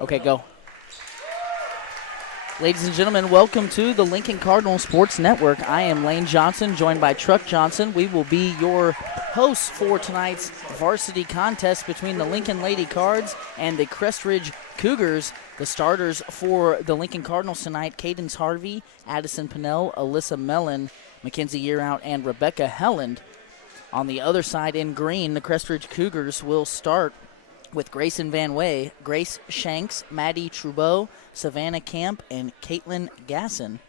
Okay, go. Ladies and gentlemen, welcome to the Lincoln Cardinal Sports Network. I am Lane Johnson, joined by Truck Johnson. We will be your hosts for tonight's varsity contest between the Lincoln Lady Cards and the Crest Ridge Cougars. The starters for the Lincoln Cardinals tonight, Cadence Harvey, Addison Pinnell, Alyssa Mellon, Mackenzie Yearout, and Rebecca Helland. On the other side in green, the Crest Ridge Cougars will start with Grayson Van Way, Grace Shanks, Maddie Trubeau, Savannah Camp, and Caitlin Gasson.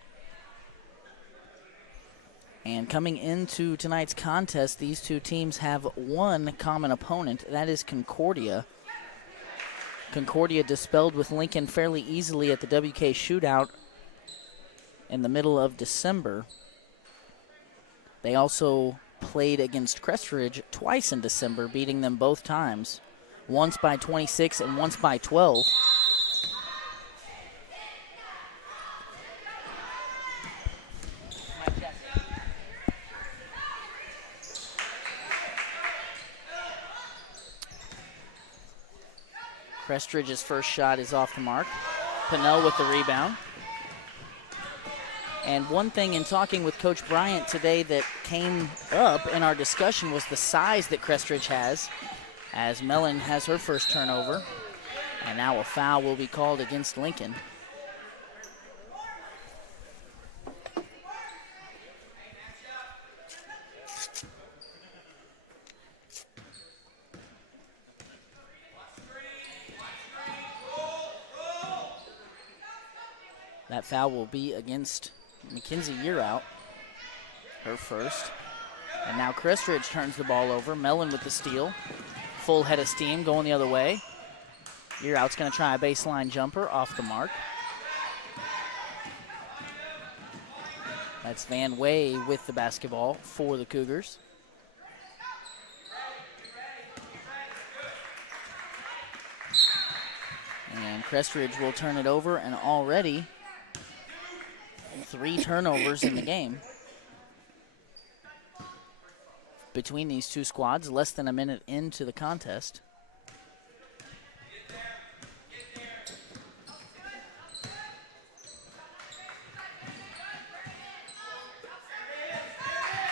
And coming into tonight's contest, these two teams have one common opponent. That is Concordia. Concordia dispelled with Lincoln fairly easily at the WK Shootout in the middle of December. They also played against Crest Ridge twice in December, beating them both times. Once by 26 and once by 12. Crest Ridge's first shot is off the mark. Pinnell with the rebound. And one thing in talking with Coach Bryant today that came up in our discussion was the size that Crest Ridge has, as Mellon has her first turnover. And now a foul will be called against Lincoln. That foul will be against Mackenzie Yearout, her first. And now Crest Ridge turns the ball over. Mellon with the steal. Full head of steam going the other way. Yearout's going to try a baseline jumper off the mark. That's Van Way with the basketball for the Cougars. And Crest Ridge will turn it over, and already 3 turnovers in the game between these two squads, less than a minute into the contest.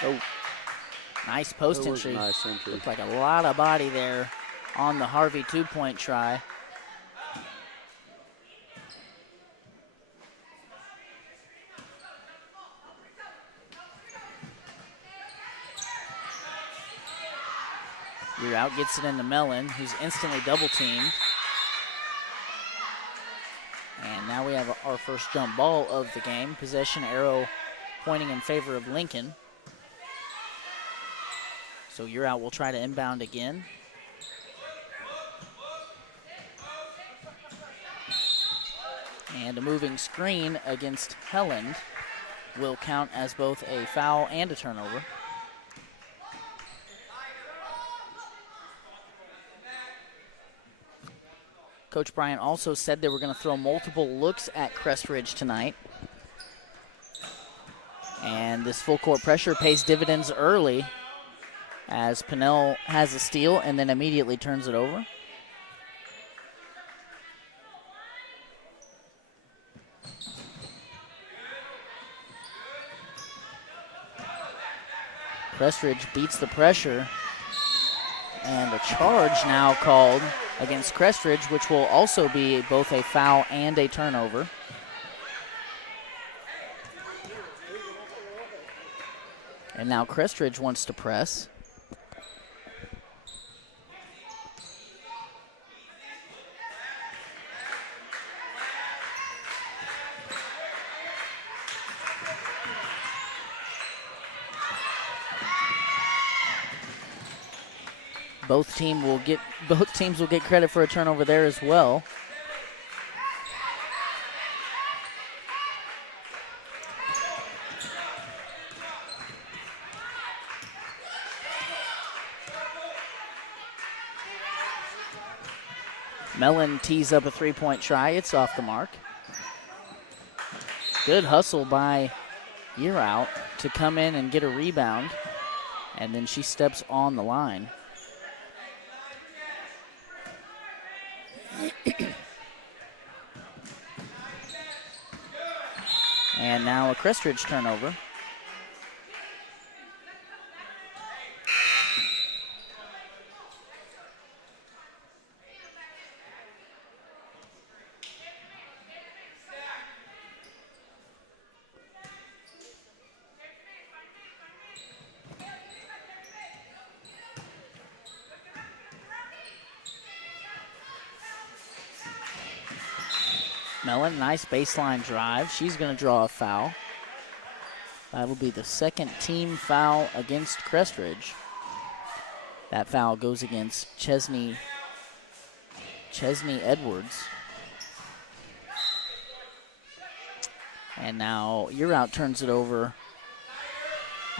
Oh, nice post entry. Nice entry. Looked like a lot of body there on the Harvey 2-point try. Yearout gets it into Mellon, who's instantly double-teamed. And now we have our first jump ball of the game. Possession arrow pointing in favor of Lincoln. So Yearout will try to inbound again. And a moving screen against Helland will count as both a foul and a turnover. Coach Bryant also said they were going to throw multiple looks at Crest Ridge tonight. And this full court pressure pays dividends early as Pinnell has a steal and then immediately turns it over. Crest Ridge beats the pressure. And a charge now called against Crest Ridge, which will also be both a foul and a turnover. And now Crest Ridge wants to press. Both teams will get credit for a turnover there as well. Mellon tees up a three-point try. It's off the mark. Good hustle by Yearout to come in and get a rebound. And then she steps on the line. And now a Crest Ridge turnover. Mellon, nice baseline drive. She's going to draw a foul. That will be the second team foul against Crest Ridge. That foul goes against Chesney Edwards. And now You're Out turns it over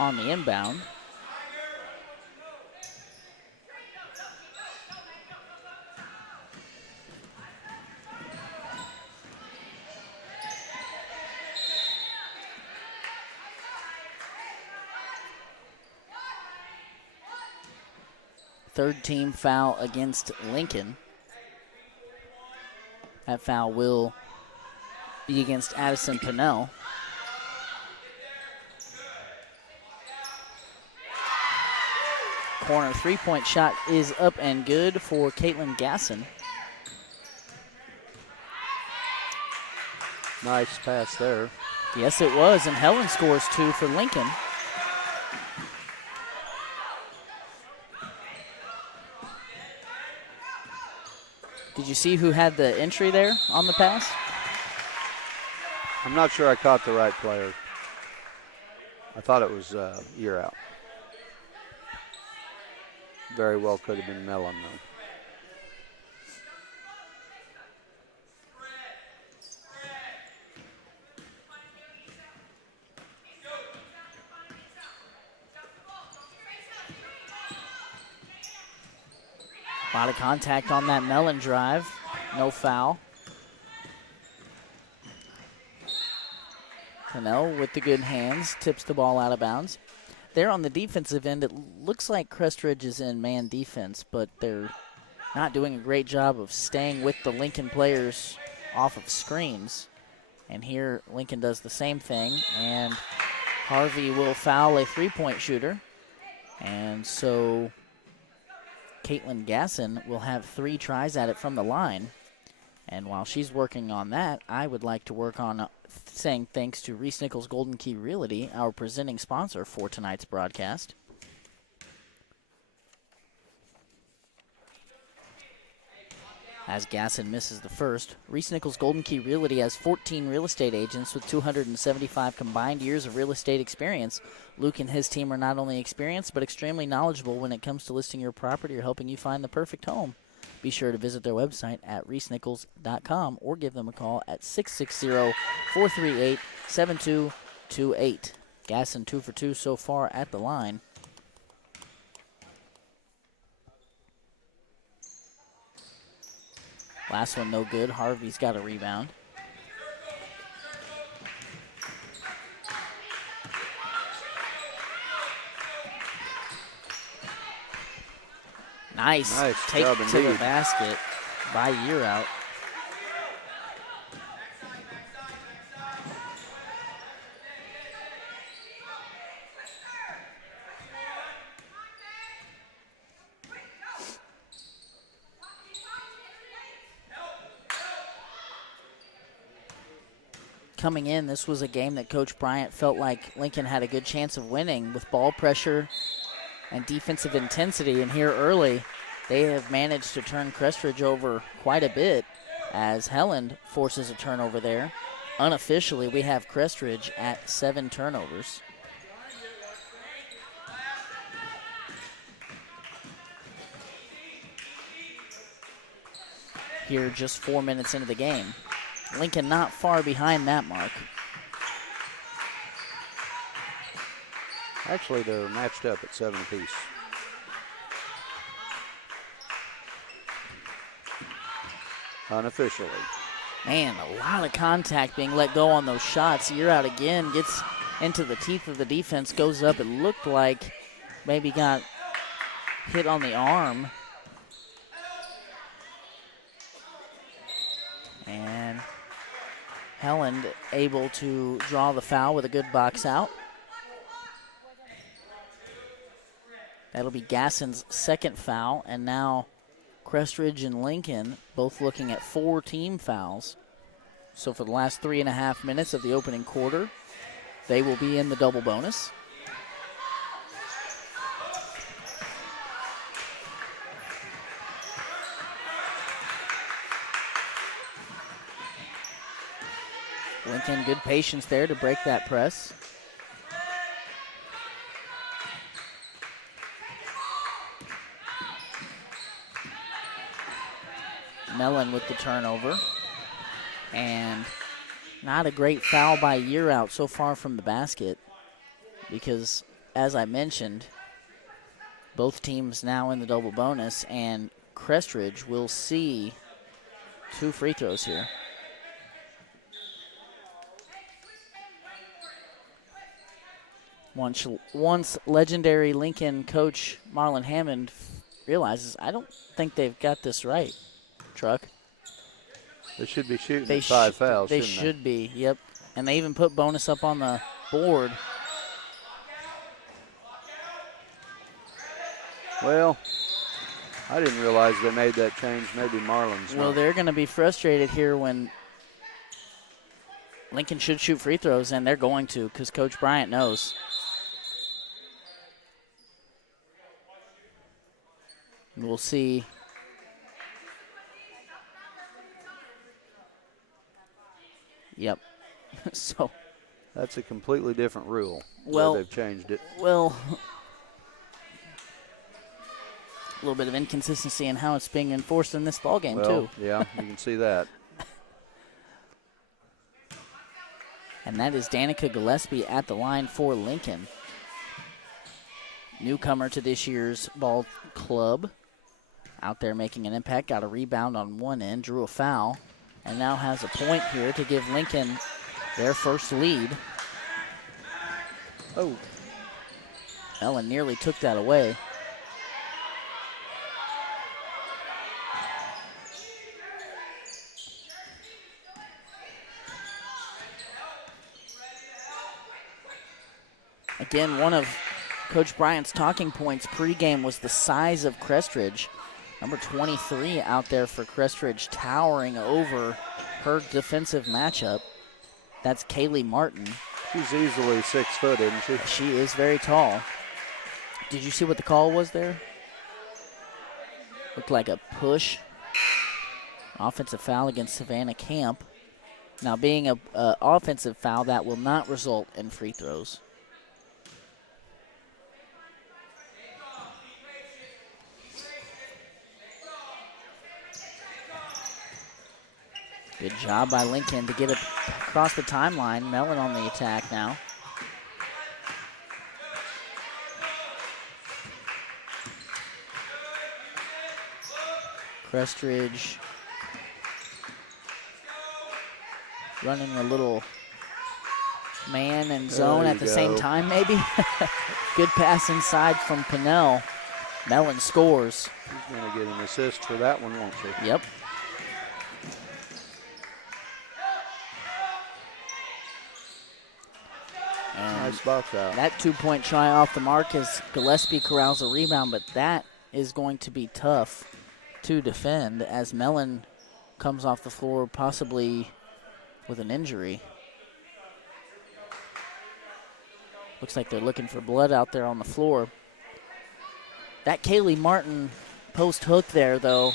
on the inbound. Third team foul against Lincoln. That foul will be against Addison Pinnell. Corner three-point shot is up and good for Caitlin Gasson. Nice pass there. Yes, it was, and Helen scores 2 for Lincoln. Did you see who had the entry there on the pass? I'm not sure I caught the right player. I thought it was You're Out. Very well could have been Mellon, though. A lot of contact on that Mellon drive. No foul. Cardinal with the good hands tips the ball out of bounds. There on the defensive end, it looks like Crest Ridge is in man defense, but they're not doing a great job of staying with the Lincoln players off of screens. And here Lincoln does the same thing, and Harvey will foul a three-point shooter. And so Caitlin Gasson will have 3 tries at it from the line. And while she's working on that, I would like to work on saying thanks to Reese Nichols Golden Key Realty, our presenting sponsor for tonight's broadcast. As Gasson misses the first, Reese Nichols Golden Key Realty has 14 real estate agents with 275 combined years of real estate experience. Luke and his team are not only experienced, but extremely knowledgeable when it comes to listing your property or helping you find the perfect home. Be sure to visit their website at reesenichols.com or give them a call at 660-438-7228. Gasson 2 for 2 so far at the line. Last one no good. Harvey's got a rebound. Nice take to the basket by You're Out. Coming in, this was a game that Coach Bryant felt like Lincoln had a good chance of winning with ball pressure and defensive intensity, and here early they have managed to turn Crest Ridge over quite a bit as Helen forces a turnover there. Unofficially, we have Crest Ridge at 7 turnovers. Here just 4 minutes into the game. Lincoln not far behind that mark. Actually, they're matched up at 7 apiece. Unofficially. Man, a lot of contact being let go on those shots. You're Out again, gets into the teeth of the defense, goes up. It looked like maybe got hit on the arm. And Helen able to draw the foul with a good box out. That'll be Gasson's second foul, and now Crest Ridge and Lincoln both looking at 4 team fouls. So for the last 3.5 minutes of the opening quarter, they will be in the double bonus. Lincoln, good patience there to break that press. Mellon with the turnover. And not a great foul by Year Out so far from the basket because, as I mentioned, both teams now in the double bonus, and Crest Ridge will see 2 free throws here. Once legendary Lincoln coach Marlon Hammond realizes, I don't think they've got this right, Truck. They should be shooting at 5 fouls, They shouldn't should be, yep. And they even put bonus up on the board. Well, I didn't realize they made that change. Maybe Marlon's Well, they're going to be frustrated here when Lincoln should shoot free throws, and they're going to because Coach Bryant knows. We'll see. Yep. So that's a completely different rule. Well, they've changed it. Well, a little bit of inconsistency in how it's being enforced in this ballgame, too. Yeah, you can see that. And that is Danica Gillespie at the line for Lincoln. Newcomer to this year's ball club. Out there making an impact, got a rebound on one end, drew a foul, and now has a point here to give Lincoln their first lead. Oh, Ellen nearly took that away. Again, one of Coach Bryant's talking points pregame was the size of Crest Ridge. Number 23 out there for Crest Ridge, towering over her defensive matchup. That's Kaylee Martin. She's easily 6 foot, isn't she? She is very tall. Did you see what the call was there? Looked like a push. Offensive foul against Savannah Camp. Now, being an offensive foul, that will not result in free throws. Good job by Lincoln to get it across the timeline. Mellon on the attack now. Crest Ridge running a little man and zone at the same time, maybe. Good pass inside from Pinnell. Mellon scores. She's going to get an assist for that one, won't she? Yep. Nice box out. That 2-point try off the mark as Gillespie corrals a rebound, but that is going to be tough to defend as Mellon comes off the floor possibly with an injury. Looks like they're looking for blood out there on the floor. That Kaylee Martin post hook there, though,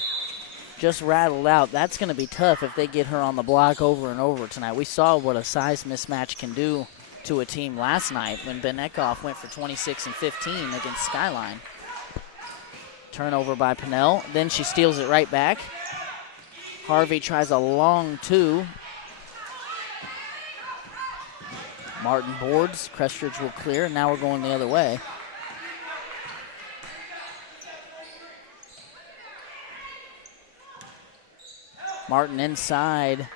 just rattled out. That's going to be tough if they get her on the block over and over tonight. We saw what a size mismatch can do to a team last night when Ben Eckhoff went for 26 and 15 against Skyline. Turnover by Pinnell. Then she steals it right back. Harvey tries a long 2. Martin boards. Crest Ridge will clear, and now we're going the other way. Martin inside,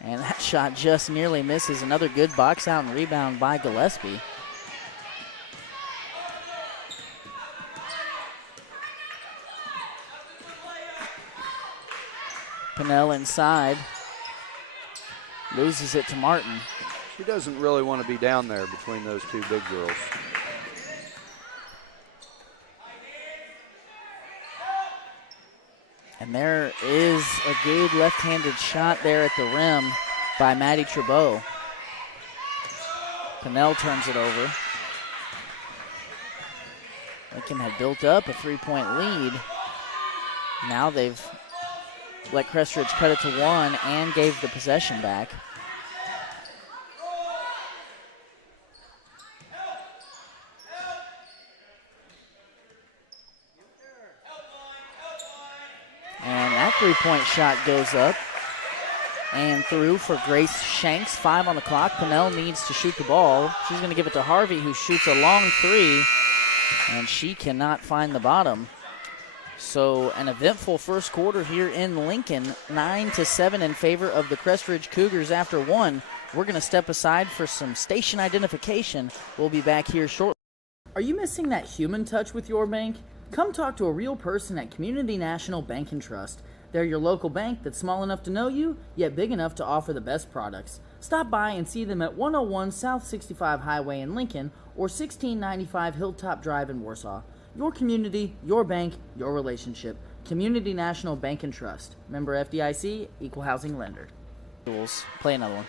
and that shot just nearly misses. Another good box out and rebound by Gillespie. Pinnell inside. Loses it to Martin. She doesn't really want to be down there between those two big girls. And there is a good left-handed shot there at the rim by Maddie Trabeau. Pinnell turns it over. Lincoln had built up a 3-point lead. Now they've let Crest Ridge cut it to 1 and gave the possession back. And that 3-point shot goes up and through for Grace Shanks. 5 on the clock. Pinnell needs to shoot the ball. She's going to give it to Harvey, who shoots a long 3, and she cannot find the bottom. So an eventful first quarter here in Lincoln, 9-7 in favor of the Crest Ridge Cougars after 1. We're going to step aside for some station identification. We'll be back here shortly. Are you missing that human touch with your bank? Come talk to a real person at Community National Bank and Trust. They're your local bank that's small enough to know you, yet big enough to offer the best products. Stop by and see them at 101 South 65 Highway in Lincoln or 1695 Hilltop Drive in Warsaw. Your community, your bank, your relationship. Community National Bank and Trust. Member FDIC, Equal Housing Lender. Play another one.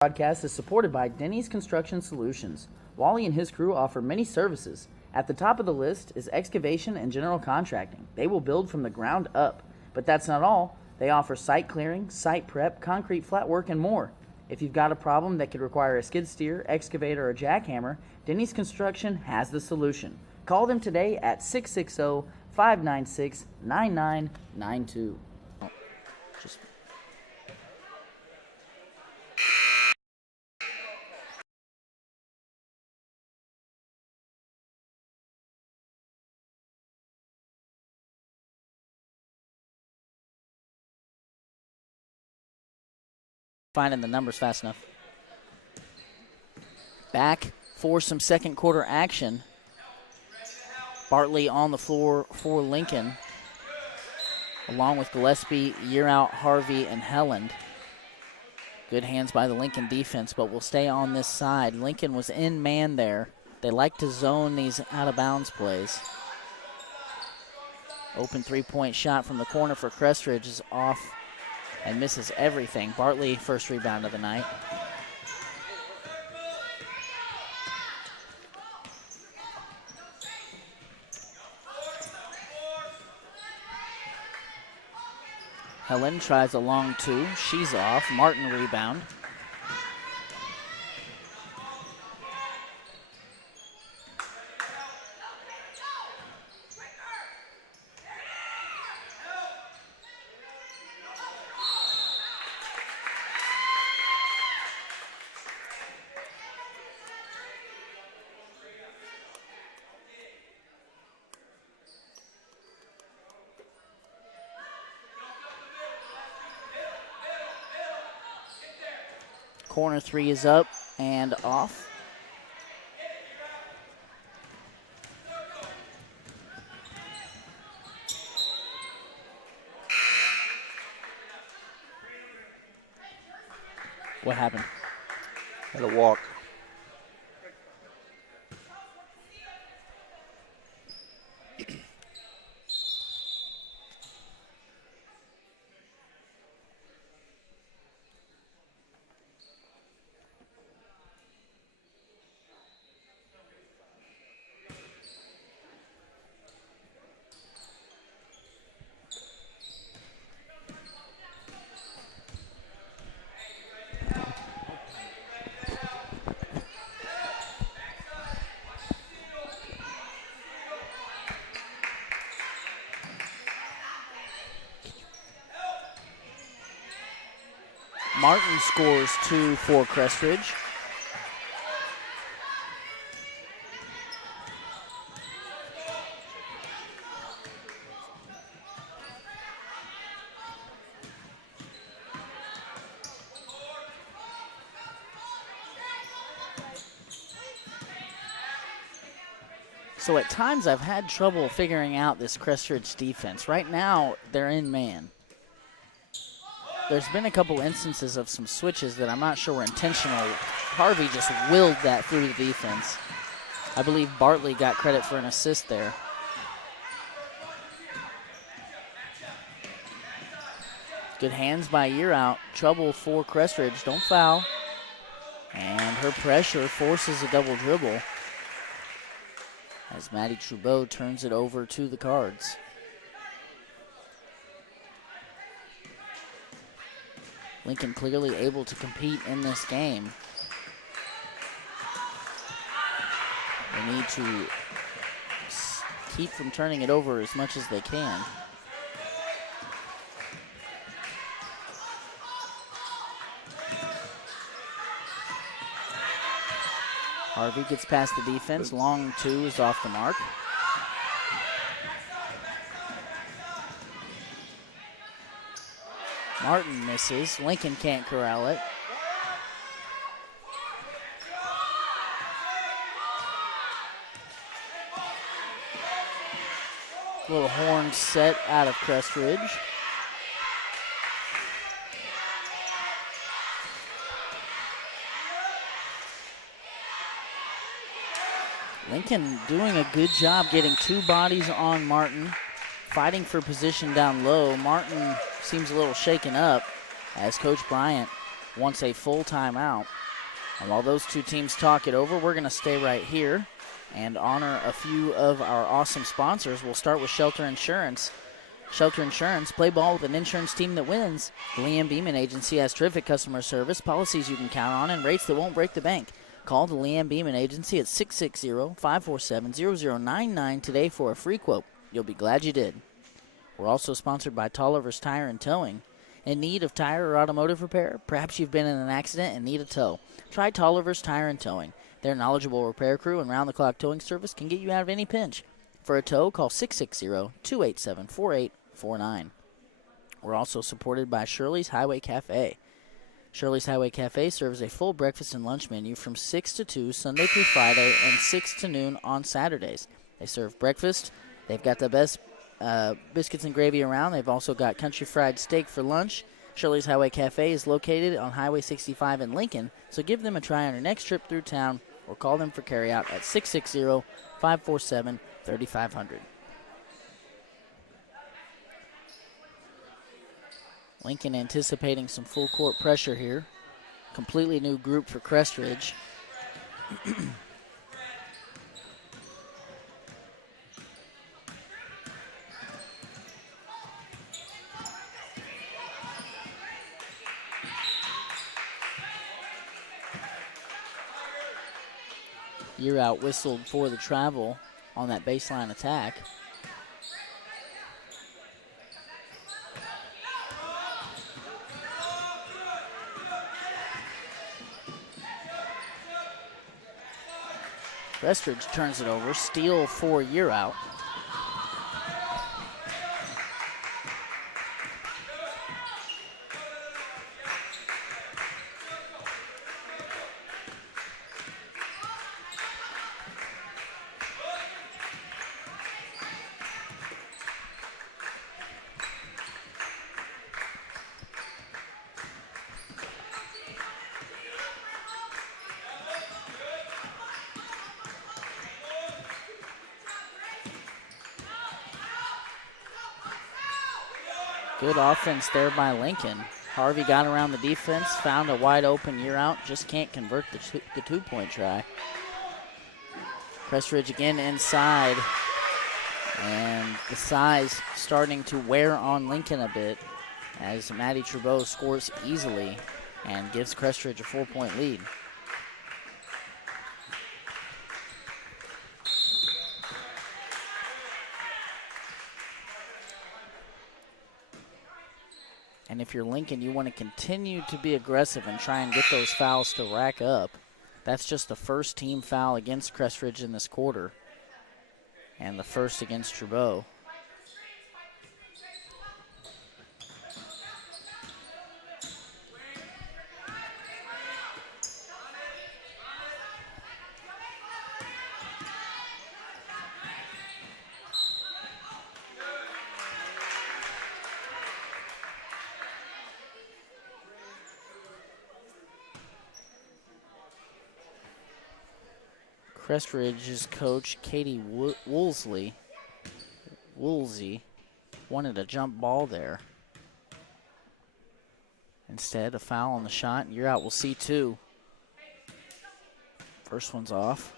Broadcast is supported by Denny's Construction Solutions. Wally and his crew offer many services. At the top of the list is excavation and general contracting. They will build from the ground up. But that's not all. They offer site clearing, site prep, concrete flat work, and more. If you've got a problem that could require a skid steer, excavator, or jackhammer, Denny's Construction has the solution. Call them today at 660-596-9992. Finding the numbers fast enough. Back for some second quarter action. Bartley on the floor for Lincoln, along with Gillespie, Yearout, Harvey, and Helland. Good hands by the Lincoln defense, but we'll stay on this side. Lincoln was in man there. They like to zone these out-of-bounds plays. Open three-point shot from the corner for Crest Ridge is off and misses everything. Bartley, first rebound of the night. Helen tries a long 2. She's off. Martin rebound. Corner 3 is up and off. What happened? Had a walk. Martin scores 2 for Crest Ridge. So at times I've had trouble figuring out this Crest Ridge defense. Right now, they're in man. there's been a couple instances of some switches that I'm not sure were intentional. Harvey just willed that through the defense. I believe Bartley got credit for an assist there. Good hands by Year Out. Trouble for Crest Ridge. Don't foul. And her pressure forces a double dribble as Maddie Trudeau turns it over to the Cards. Lincoln clearly able to compete in this game. They need to keep from turning it over as much as they can. Harvey gets past the defense. Long two is off the mark. Martin misses. Lincoln can't corral it. Little horn set out of Crest Ridge. Lincoln doing a good job getting two bodies on Martin, fighting for position down low. Martin seems a little shaken up as Coach Bryant wants a full timeout. And while those two teams talk it over, we're going to stay right here and honor a few of our awesome sponsors. We'll start with Shelter Insurance. Shelter Insurance, play ball with an insurance team that wins. The Leanne Beeman Agency has terrific customer service, policies you can count on, and rates that won't break the bank. Call the Leanne Beeman Agency at 660-547-0099 today for a free quote. You'll be glad you did. We're also sponsored by Tolliver's Tire and Towing. In need of tire or automotive repair? Perhaps you've been in an accident and need a tow. Try Tolliver's Tire and Towing. Their knowledgeable repair crew and round-the-clock towing service can get you out of any pinch. For a tow, call 660-287-4849. We're also supported by Shirley's Highway Cafe. Shirley's Highway Cafe serves a full breakfast and lunch menu from 6 to 2 Sunday through Friday and 6 to noon on Saturdays. They serve breakfast. They've got the best biscuits and gravy around. They've also got country fried steak for lunch. Shirley's Highway Cafe is located on Highway 65 in Lincoln, so give them a try on your next trip through town or call them for carryout at 660-547-3500. Lincoln anticipating some full court pressure here. Completely new group for Crest Ridge. Year Out whistled for the travel on that baseline attack. Crest Ridge turns it over. Steal for Year Out. Good offense there by Lincoln. Harvey got around the defense, found a wide open Year Out, just can't convert the two-point try. Crest Ridge again inside, and the size starting to wear on Lincoln a bit as Maddie Trudeau scores easily and gives Crest Ridge a 4-point lead. And if you're Lincoln, you want to continue to be aggressive and try and get those fouls to rack up. That's just the first team foul against Crest Ridge in this quarter, and the first against Trudeau. Crest Ridge's coach, Katie Woolsey, wanted a jump ball there. Instead, a foul on the shot, and you're out. We'll see two. First one's off.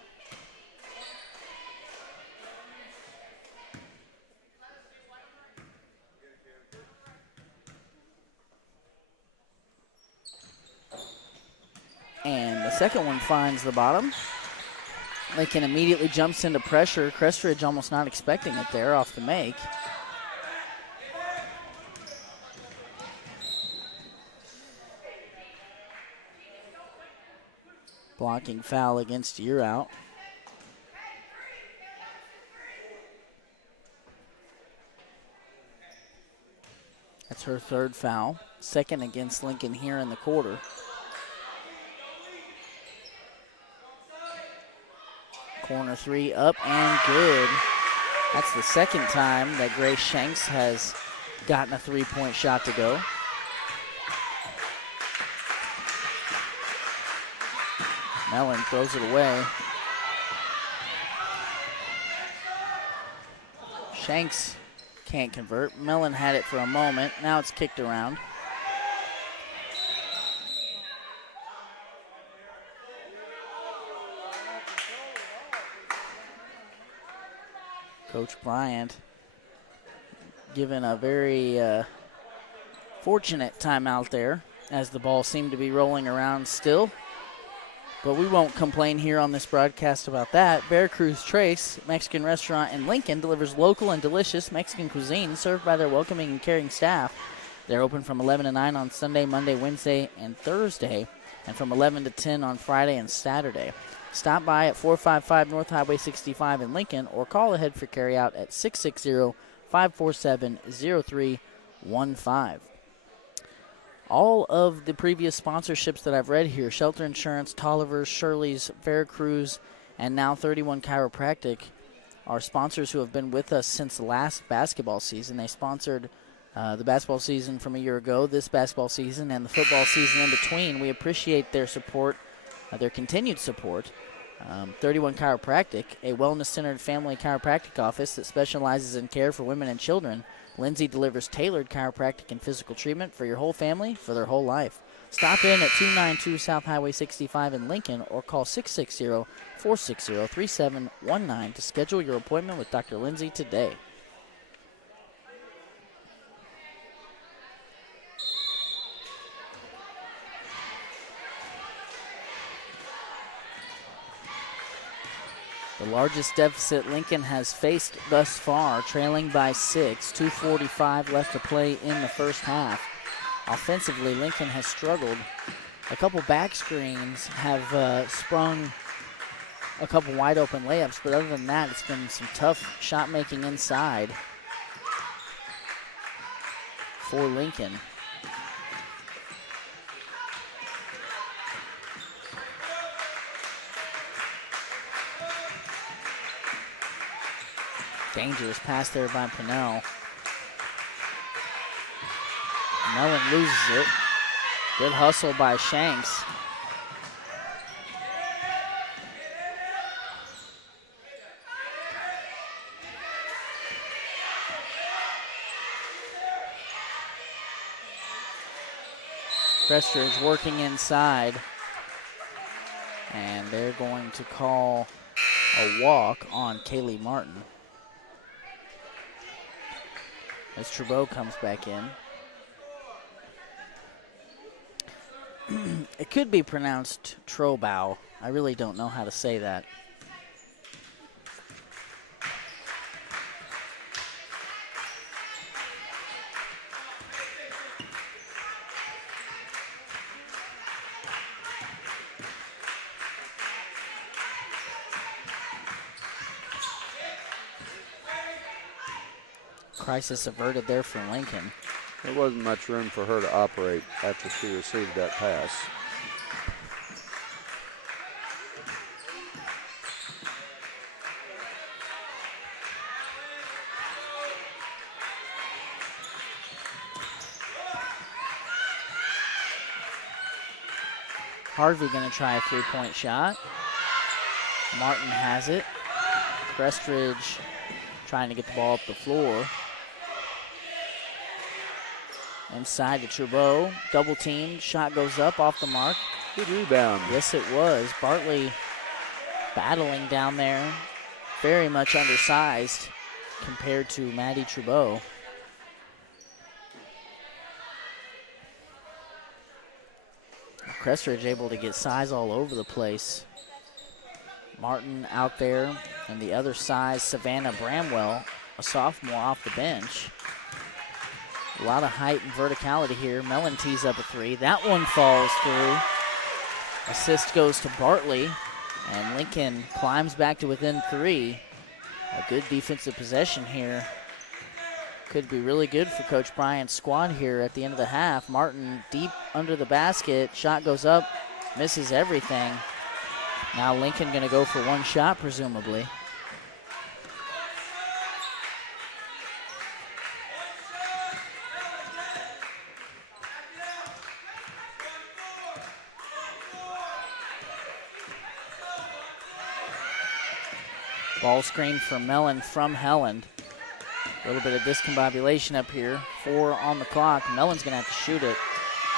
And the second one finds the bottom. Lincoln immediately jumps into pressure. Crest Ridge almost not expecting it there off the make. Blocking foul against you're out. That's her third foul. Second against Lincoln here in the quarter. Corner three up and good. That's the second time that Grace Shanks has gotten a three-point shot to go. Mellon throws it away. Shanks can't convert. Mellon had it for a moment. Now it's kicked around. Coach Bryant given a very fortunate timeout there as the ball seemed to be rolling around still. But we won't complain here on this broadcast about that. Bear Cruz Trace Mexican Restaurant in Lincoln delivers local and delicious Mexican cuisine served by their welcoming and caring staff. They're open from 11 to 9 on Sunday, Monday, Wednesday, and Thursday, and from 11 to 10 on Friday and Saturday. Stop by at 455 North Highway 65 in Lincoln or call ahead for carryout at 660-547-0315. All of the previous sponsorships that I've read here, Shelter Insurance, Tolliver's, Shirley's, Veracruz, and now 31 Chiropractic, are sponsors who have been with us since the last basketball season. They sponsored the basketball season from a year ago, this basketball season, and the football season in between. We appreciate their support, their continued support. 31 Chiropractic, a wellness-centered family chiropractic office that specializes in care for women and children. Lindsay delivers tailored chiropractic and physical treatment for your whole family for their whole life. Stop in at 292 South Highway 65 in Lincoln or call 660-460-3719 to schedule your appointment with Dr. Lindsay today. The largest deficit Lincoln has faced thus far, trailing by 6, 2:45 left to play in the first half. Offensively, Lincoln has struggled. A couple back screens have sprung a couple wide open layups, but other than that, it's been some tough shot making inside for Lincoln. Dangerous pass there by Pennell. Mellon loses it. Good hustle by Shanks. Crest Ridge working inside. And they're going to call a walk on Kaylee Martin. As Trudeau comes back in. It could be pronounced Trobow. I really don't know how to say that. Crisis averted there for Lincoln. There wasn't much room for her to operate after she received that pass. Harvey going to try a three-point shot. Martin has it. Crest Ridge trying to get the ball up the floor. Inside to Trudeau. Double team. Shot goes up off the mark. Good rebound. Yes, it was. Bartley battling down there. Very much undersized compared to Maddie Trudeau. Crest Ridge able to get size all over the place. Martin out there, and the other side, Savannah Bramwell, a sophomore off the bench. A lot of height and verticality here. Mellon tees up a three. That one falls through. Assist goes to Bartley, and Lincoln climbs back to within three. A good defensive possession here. Could be really good for Coach Bryant's squad here at the end of the half. Martin deep under the basket. Shot goes up, misses everything. Now Lincoln going to go for one shot, presumably. Ball screen for Mellon from Helland. A little bit of discombobulation up here. 4 on the clock. Mellon's going to have to shoot it.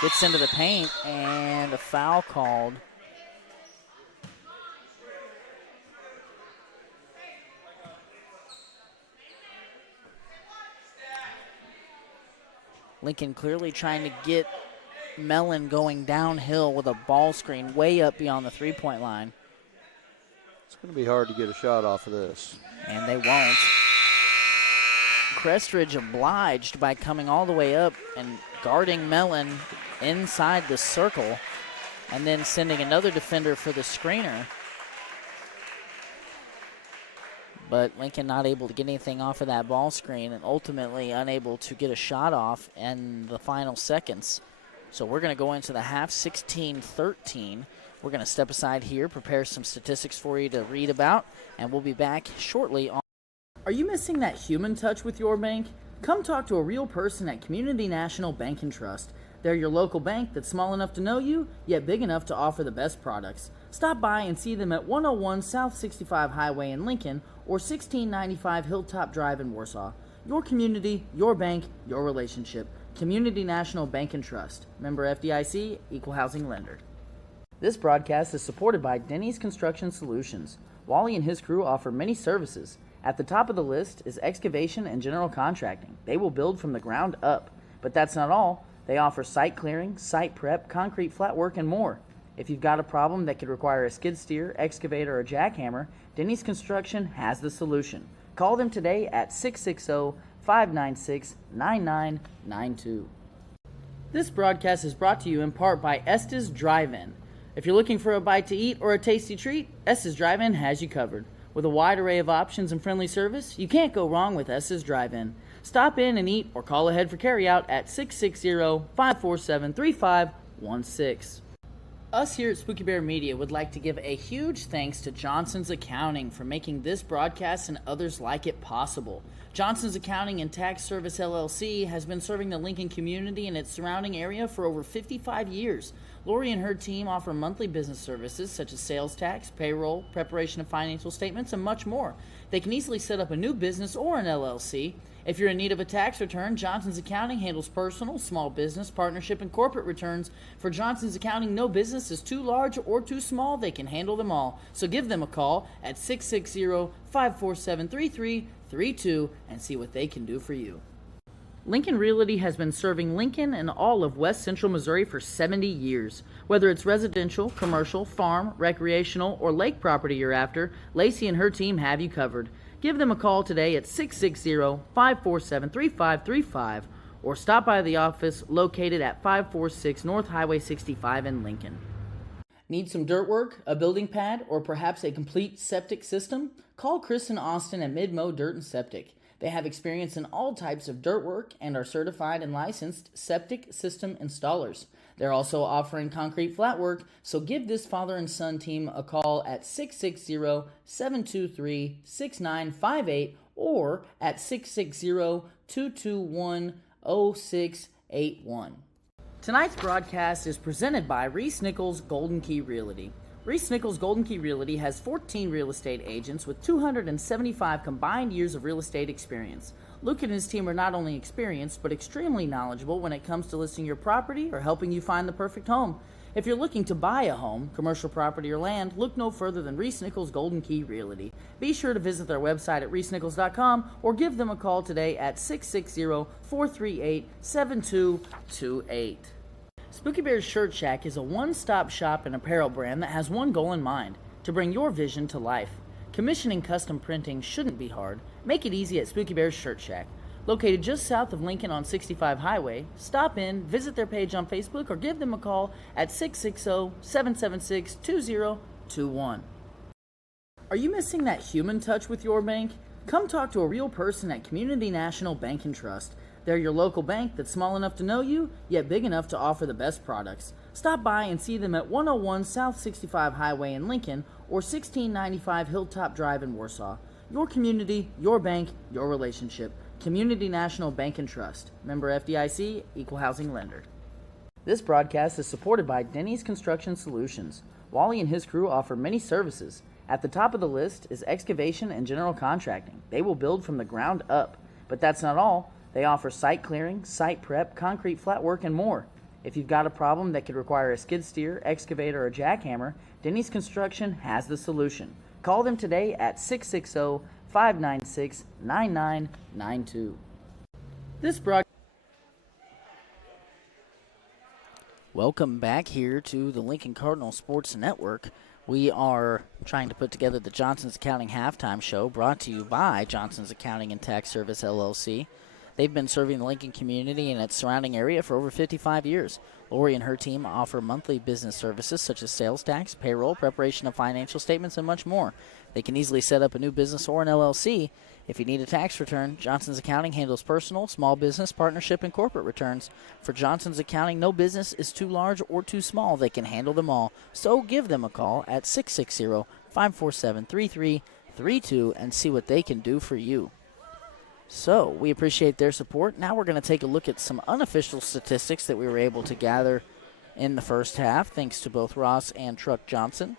Gets into the paint, and a foul called. Lincoln clearly trying to get Mellon going downhill with a ball screen way up beyond the three-point line. It's going to be hard to get a shot off of this. And they won't. Crest Ridge obliged by coming all the way up and guarding Mellon inside the circle and then sending another defender for the screener. But Lincoln not able to get anything off of that ball screen and ultimately unable to get a shot off in the final seconds. So we're going to go into the half 16-13. We're going to step aside here, prepare some statistics for you to read about, and we'll be back shortly. Are you missing that human touch with your bank? Come talk to a real person at Community National Bank and Trust. They're your local bank that's small enough to know you, yet big enough to offer the best products. Stop by and see them at 101 South 65 Highway in Lincoln or 1695 Hilltop Drive in Warsaw. Your community, your bank, your relationship. Community National Bank and Trust. Member FDIC, Equal Housing Lender. This broadcast is supported by Denny's Construction Solutions. Wally and his crew offer many services. At the top of the list is excavation and general contracting. They will build from the ground up. But that's not all. They offer site clearing, site prep, concrete flat work, and more. If you've got a problem that could require a skid steer, excavator, or jackhammer, Denny's Construction has the solution. Call them today at 660-596-9992. This broadcast is brought to you in part by Estes Drive-In. If you're looking for a bite to eat or a tasty treat, Estes Drive-In has you covered. With a wide array of options and friendly service, you can't go wrong with Estes Drive-In. Stop in and eat or call ahead for carryout at 660-547-3516. Us here at Spooky Bear Media would like to give a huge thanks to Johnson's Accounting for making this broadcast and others like it possible. Johnson's Accounting and Tax Service LLC has been serving the Lincoln community and its surrounding area for over 55 years. Lori and her team offer monthly business services such as sales tax, payroll, preparation of financial statements, and much more. They can easily set up a new business or an LLC. If you're in need of a tax return, Johnson's Accounting handles personal, small business, partnership, and corporate returns. For Johnson's Accounting, no business is too large or too small. They can handle them all. So give them a call at 660-547-3332 and see what they can do for you. Lincoln Realty has been serving Lincoln and all of West Central Missouri for 70 years. Whether it's residential, commercial, farm, recreational, or lake property you're after, Lacey and her team have you covered. Give them a call today at 660-547-3535 or stop by the office located at 546 North Highway 65 in Lincoln. Need some dirt work, a building pad, or perhaps a complete septic system? Call Chris and Austin at Midmo Dirt and Septic. They have experience in all types of dirt work and are certified and licensed septic system installers. They're also offering concrete flat work, so give this father and son team a call at 660-723-6958 or at 660-221-0681. Tonight's broadcast is presented by Reese Nichols Golden Key Realty. Reese Nichols Golden Key Realty has 14 real estate agents with 275 combined years of real estate experience. Luke and his team are not only experienced, but extremely knowledgeable when it comes to listing your property or helping you find the perfect home. If you're looking to buy a home, commercial property, or land, look no further than Reese Nichols Golden Key Realty. Be sure to visit their website at reesenichols.com or give them a call today at 660-438-7228. Spooky Bear's Shirt Shack is a one-stop shop and apparel brand that has one goal in mind: to bring your vision to life. Commissioning custom printing shouldn't be hard. Make it easy at Spooky Bear's Shirt Shack. Located just south of Lincoln on 65 Highway, stop in, visit their page on Facebook, or give them a call at 660-776-2021. Are you missing that human touch with your bank? Come talk to a real person at Community National Bank and Trust. They're your local bank that's small enough to know you, yet big enough to offer the best products. Stop by and see them at 101 South 65 Highway in Lincoln or 1695 Hilltop Drive in Warsaw. Your community, your bank, your relationship. Community National Bank and Trust. Member FDIC, Equal Housing Lender. This broadcast is supported by Denny's Construction Solutions. Wally and his crew offer many services. At the top of the list is excavation and general contracting. They will build from the ground up. But that's not all. They offer site clearing, site prep, concrete flat work, and more. If you've got a problem that could require a skid steer, excavator, or jackhammer, Denny's Construction has the solution. Call them today at 660-596-9992. Welcome back here to the Lincoln Cardinal Sports Network. We are trying to put together the Johnson's Accounting Halftime Show, brought to you by Johnson's Accounting and Tax Service, LLC. They've been serving the Lincoln community and its surrounding area for over 55 years. Lori and her team offer monthly business services such as sales tax, payroll, preparation of financial statements, and much more. They can easily set up a new business or an LLC. If you need a tax return, Johnson's Accounting handles personal, small business, partnership, and corporate returns. For Johnson's Accounting, no business is too large or too small. They can handle them all. So give them a call at 660-547-3332 and see what they can do for you. So we appreciate their support. Now we're going to take a look at some unofficial statistics that we were able to gather in the first half, thanks to both Ross and Truck Johnson.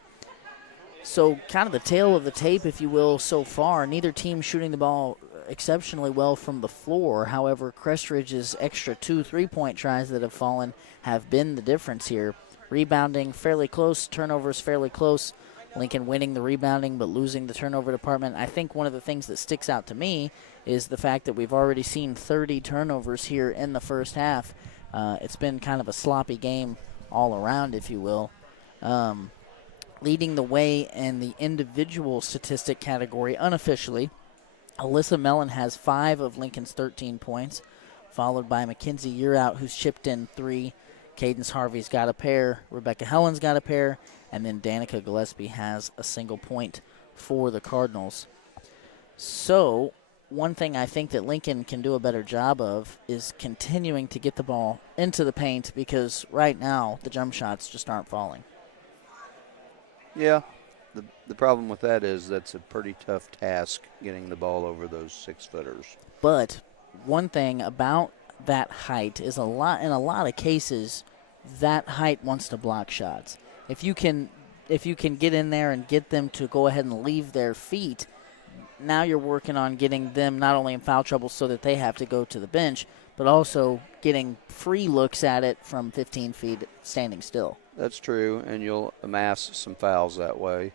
So kind of the tail of the tape, if you will, so far. Neither team shooting the ball exceptionally well from the floor. However, Crest Ridge's extra 2 3-point tries that have fallen have been the difference here. Rebounding fairly close, turnovers fairly close. Lincoln winning the rebounding but losing the turnover department. I think one of the things that sticks out to me is the fact that we've already seen 30 turnovers here in the first half. It's been kind of a sloppy game all around, if you will. Leading the way in the individual statistic category unofficially, Alyssa Mellon has 5 of Lincoln's 13 points, followed by Mackenzie Yearout, who's chipped in 3. Cadence Harvey's got a pair. Rebecca Helen's got a pair. And then Danica Gillespie has a single point for the Cardinals. So one thing I think that Lincoln can do a better job of is continuing to get the ball into the paint, because right now the jump shots just aren't falling. Yeah, the problem with that is that's a pretty tough task, getting the ball over those 6-footers. But one thing about that height is in a lot of cases, that height wants to block shots. If you can get in there and get them to go ahead and leave their feet, now you're working on getting them not only in foul trouble so that they have to go to the bench, but also getting free looks at it from 15 feet standing still. That's true, and you'll amass some fouls that way.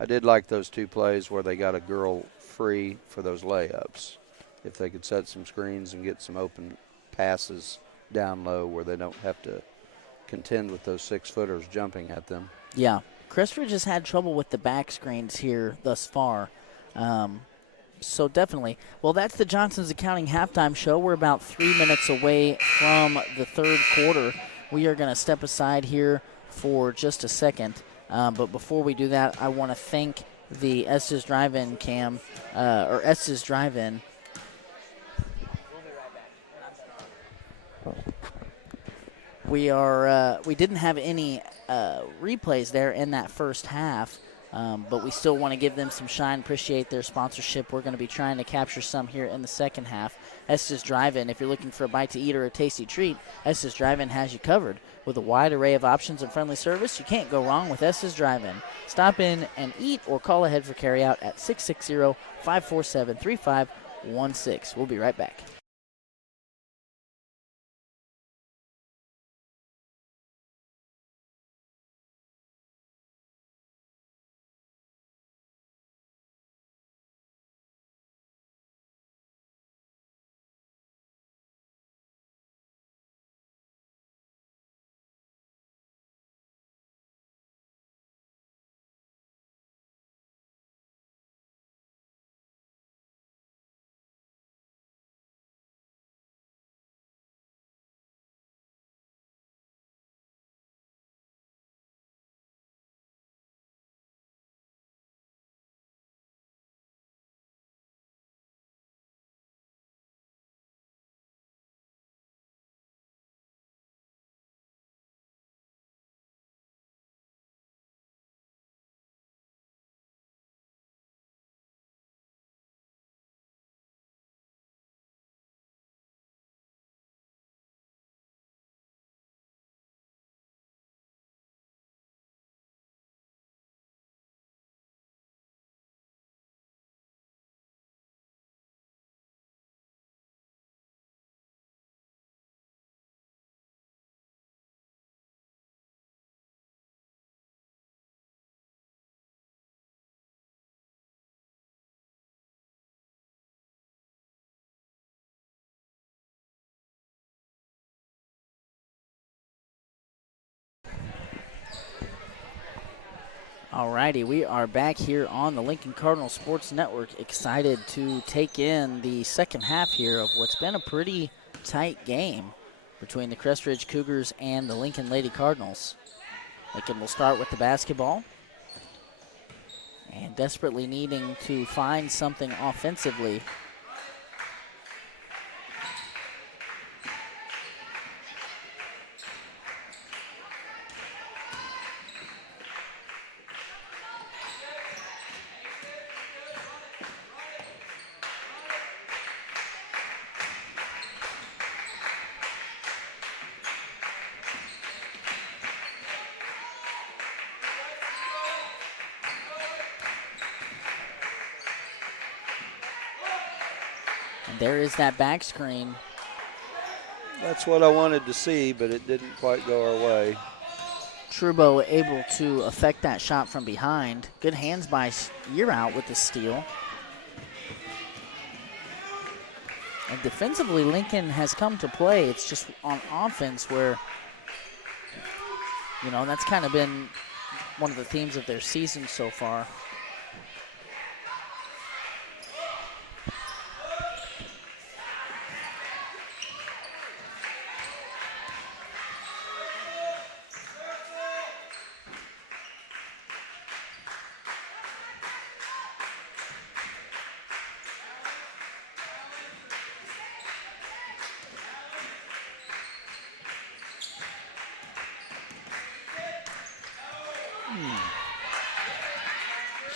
I did like those 2 plays where they got a girl free for those layups. If they could set some screens and get some open passes down low where they don't have to contend with those 6-footers jumping at them. Yeah. Crest Ridge has had trouble with the back screens here thus far. So definitely. Well, that's the Johnson's Accounting Halftime Show. We're about 3 minutes away from the third quarter. We are going to step aside here for just a second. But before we do that, I want to thank the Estes Drive-In Estes Drive-In. We didn't have any replays there in that first half. but we still want to give them some shine, appreciate their sponsorship. We're going to be trying to capture some here in the second half. Estes Drive-In, if you're looking for a bite to eat or a tasty treat, Estes Drive-In has you covered. With a wide array of options and friendly service, you can't go wrong with Estes Drive-In. Stop in and eat or call ahead for carryout at 660-547-3516. We'll be right back. Alrighty, we are back here on the Lincoln Cardinal Sports Network, excited to take in the second half here of what's been a pretty tight game between the Crest Ridge Cougars and the Lincoln Lady Cardinals. Lincoln will start with the basketball and desperately needing to find something offensively. There is that back screen. That's what I wanted to see, but it didn't quite go our way. Trubo able to affect that shot from behind. Good hands by Year Out with the steal. And defensively, Lincoln has come to play. It's just on offense where, you know, that's kind of been one of the themes of their season so far.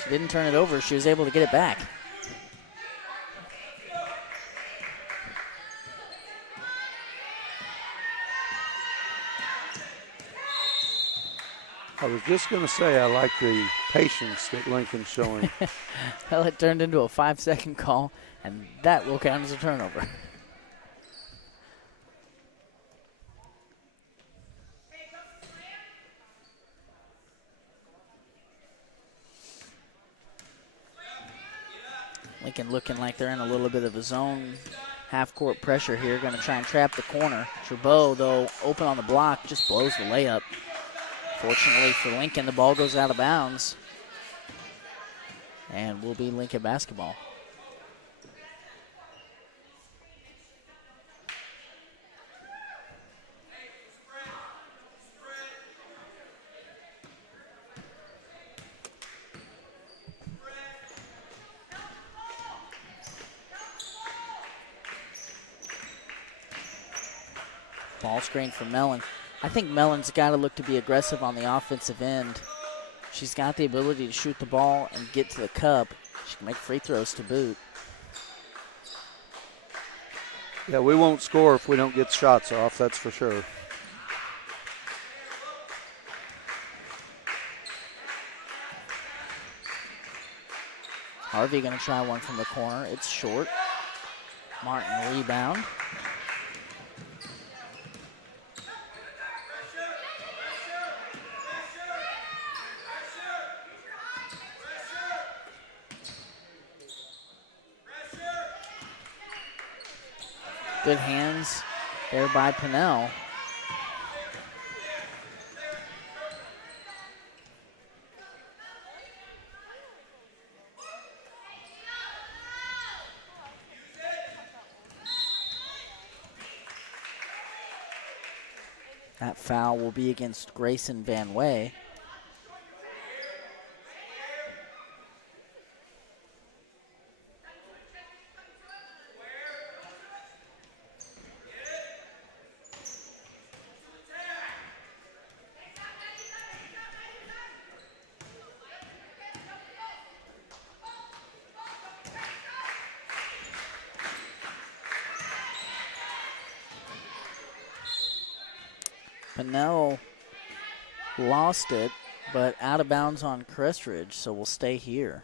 She didn't turn it over. She was able to get it back. I was just going to say I like the patience that Lincoln's showing. Well, it turned into a 5-second call, and that will count as a turnover. Lincoln looking like they're in a little bit of a zone half-court pressure here. Going to try and trap the corner. Chabot, though, open on the block, just blows the layup. Fortunately for Lincoln, the ball goes out of bounds and will be Lincoln basketball. Ball screen for Mellon. I think Mellon's got to look to be aggressive on the offensive end. She's got the ability to shoot the ball and get to the cup. She can make free throws to boot. Yeah, we won't score if we don't get shots off, that's for sure. Harvey going to try one from the corner. It's short. Martin rebound. Good hands there by Pinnell. That foul will be against Grayson Van Way. Pinnell lost it, but out of bounds on Crest Ridge, so we'll stay here.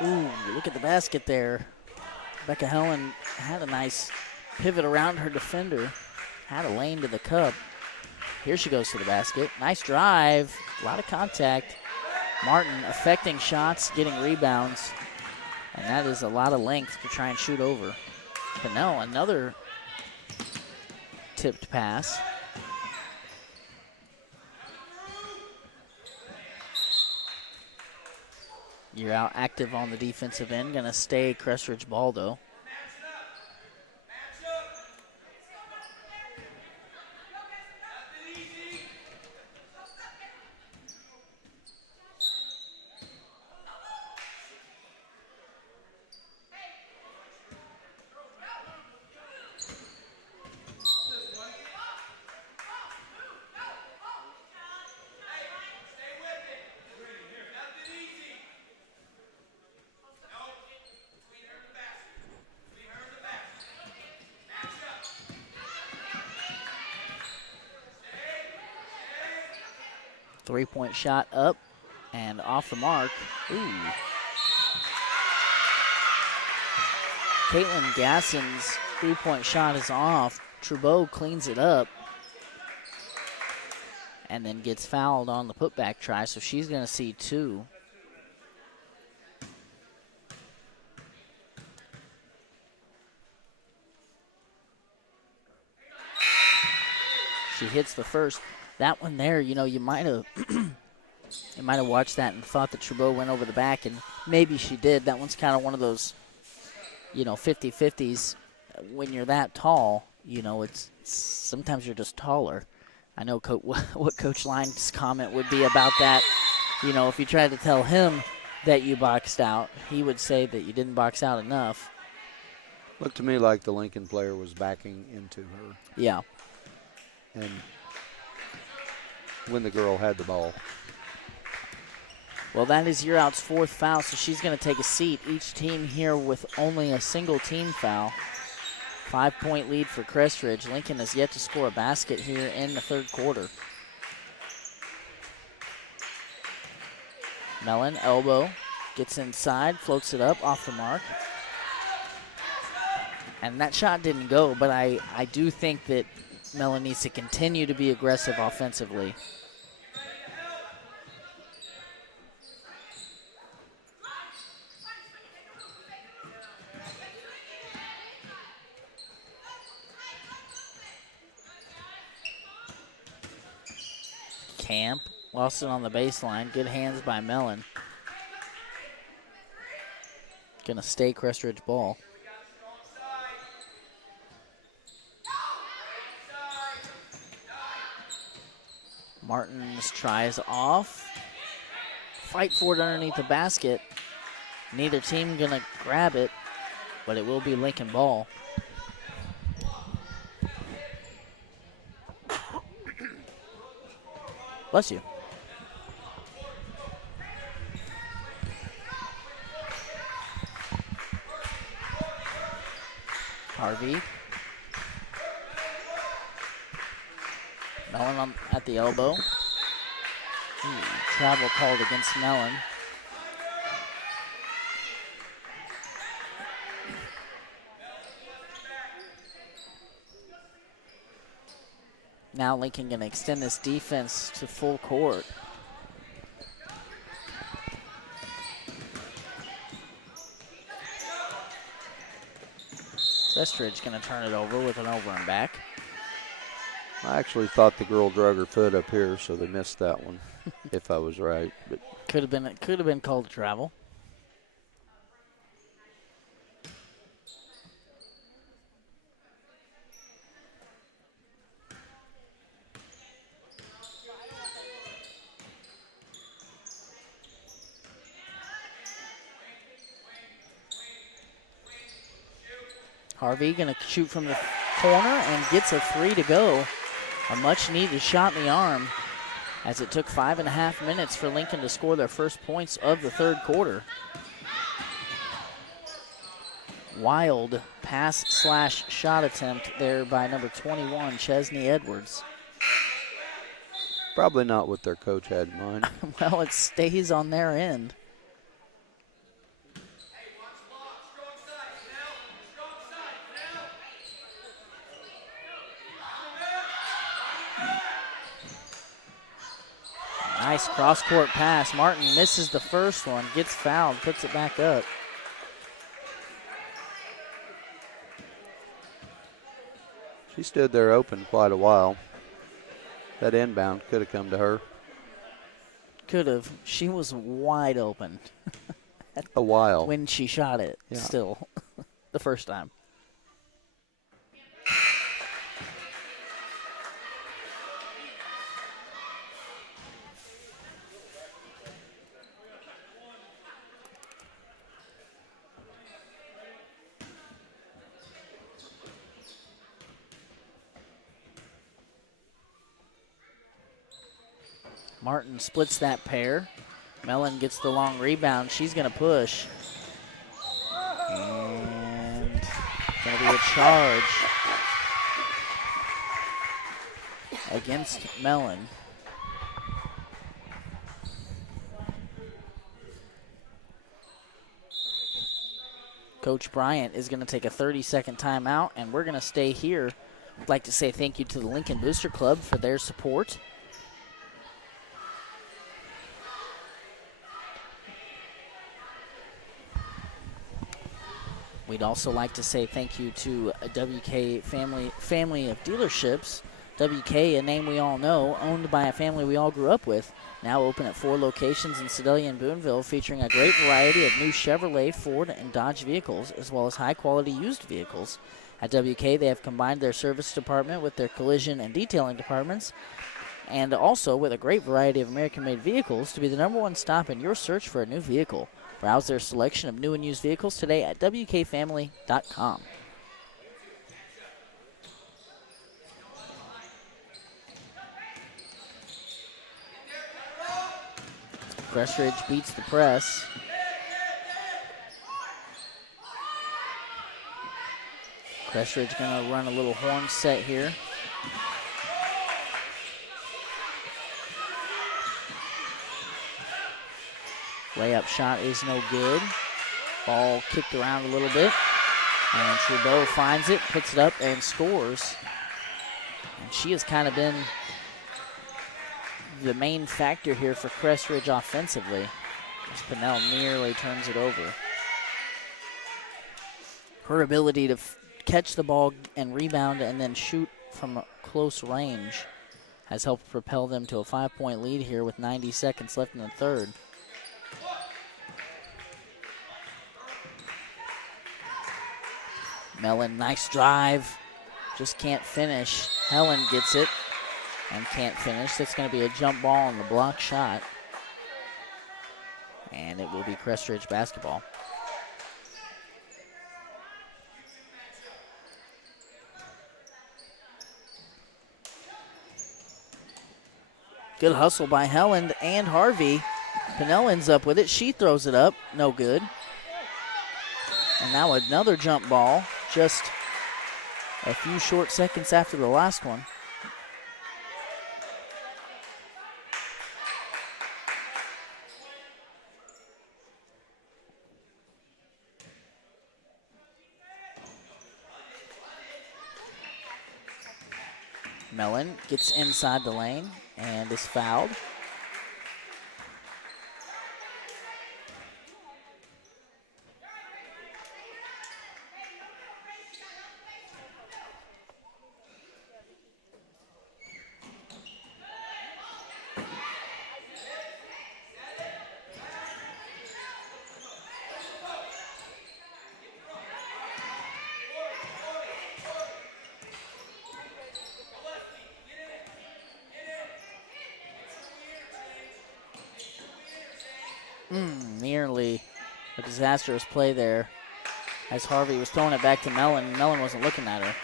Ooh, look at the basket there. Becca Helen had a nice pivot around her defender, had a lane to the cup. Here she goes to the basket. Nice drive, a lot of contact. Martin affecting shots, getting rebounds, and that is a lot of length to try and shoot over. Pinnell, another tipped pass. You're out active on the defensive end. Going to stay Crest Ridge ball, though. Three-point shot up and off the mark. Ooh. Caitlin Gasson's three-point shot is off. Trudeau cleans it up and then gets fouled on the putback try, so she's going to see two. She hits the first. That one there, you know, you might have watched that and thought that Trudeau went over the back, and maybe she did. That one's kind of one of those, you know, 50-50s. When you're that tall, you know, it's sometimes you're just taller. I know what Coach Line's comment would be about that. You know, if you tried to tell him that you boxed out, he would say that you didn't box out enough. Looked to me like the Lincoln player was backing into her. Yeah. And when the girl had the ball. Well, that is Yearout's fourth foul, so she's going to take a seat. Each team here with only a single team foul. 5-point lead for Crest Ridge. Lincoln has yet to score a basket here in the third quarter. Mellon, elbow, gets inside, floats it up, off the mark. And that shot didn't go, but I do think that Mellon needs to continue to be aggressive offensively. Camp lost it on the baseline. Good hands by Mellon. Gonna stay Crest Ridge ball. Martin's tries off. Fight for it underneath the basket. Neither team gonna grab it, but it will be Lincoln ball. Bless you. Harvey. Mellon at the elbow. Travel called against Mellon. Now Lincoln going to extend this defense to full court. Crest Ridge going to turn it over with an over and back. I actually thought the girl drug her foot up here, so they missed that one, if I was right. But could have been called travel. Harvey going to shoot from the corner and gets a 3 to go. A much-needed shot in the arm, as it took 5.5 minutes for Lincoln to score their first points of the third quarter. Wild pass/shot attempt there by number 21, Chesney Edwards. probably not what their coach had in mind. Well, it stays on their end. Nice cross-court pass. Martin misses the first one, gets fouled, puts it back up. She stood there open quite a while. That inbound could have come to her. Could have. She was wide open. A while. When she shot it, yeah. Still, the first time. Martin splits that pair. Mellon gets the long rebound. She's going to push. And going to be a charge against Mellon. Coach Bryant is going to take a 30-second timeout, and we're going to stay here. I'd like to say thank you to the Lincoln Booster Club for their support. We'd also like to say thank you to WK family of dealerships. WK, a name we all know, owned by a family we all grew up with, now open at 4 locations in Sedalia and Boonville, featuring a great variety of new Chevrolet, Ford, and Dodge vehicles, as well as high-quality used vehicles. At WK, they have combined their service department with their collision and detailing departments, and also with a great variety of American-made vehicles to be the #1 stop in your search for a new vehicle. Browse their selection of new and used vehicles today at WKFamily.com. Crest Ridge beats the press. Crest Ridge going to run a little horn set here. Layup shot is no good. Ball kicked around a little bit. And Trudeau finds it, puts it up, and scores. And she has kind of been the main factor here for Crest Ridge offensively. As Pinnell nearly turns it over. Her ability to catch the ball and rebound and then shoot from close range has helped propel them to a 5-point lead here with 90 seconds left in the third. Mellon, nice drive, just can't finish. Helen gets it and can't finish. That's going to be a jump ball on the block shot. And it will be Crest Ridge basketball. Good hustle by Helland and Harvey. Pinnell ends up with it. She throws it up. No good. And now another jump ball, just a few short seconds after the last one. Mellon gets inside the lane and is fouled. Nearly a disastrous play there as Harvey was throwing it back to Mellon. Mellon wasn't looking at her.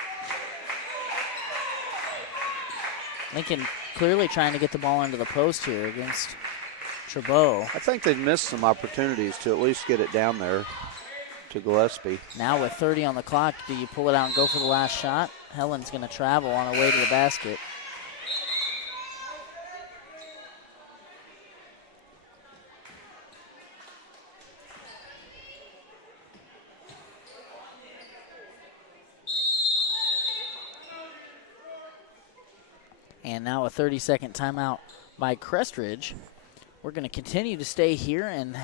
Lincoln clearly trying to get the ball into the post here against Chabot. I think they've missed some opportunities to at least get it down there to Gillespie. Now with 30 on the clock, do you pull it out and go for the last shot? Helen's going to travel on her way to the basket. And now a 30-second timeout by Crest Ridge. We're going to continue to stay here and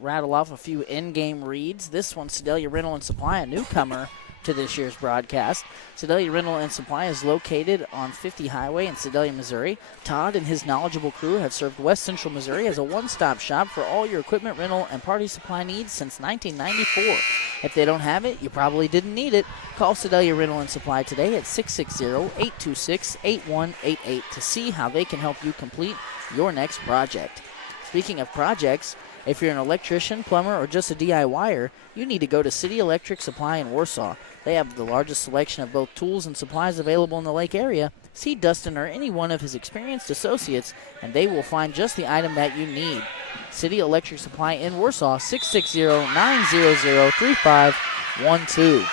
rattle off a few in-game reads. This one, Sedalia Rental and Supply, a newcomer to this year's broadcast. Sedalia Rental and Supply is located on 50 Highway in Sedalia, Missouri. Todd and his knowledgeable crew have served West Central Missouri as a one-stop shop for all your equipment rental and party supply needs since 1994. If they don't have it, you probably didn't need it. Call Sedalia Rental and Supply today at 660-826-8188 to see how they can help you complete your next project. Speaking of projects, if you're an electrician, plumber, or just a DIYer, you need to go to City Electric Supply in Warsaw. They have the largest selection of both tools and supplies available in the Lake area. See Dustin or any one of his experienced associates, and they will find just the item that you need. City Electric Supply in Warsaw, 660-900-3512.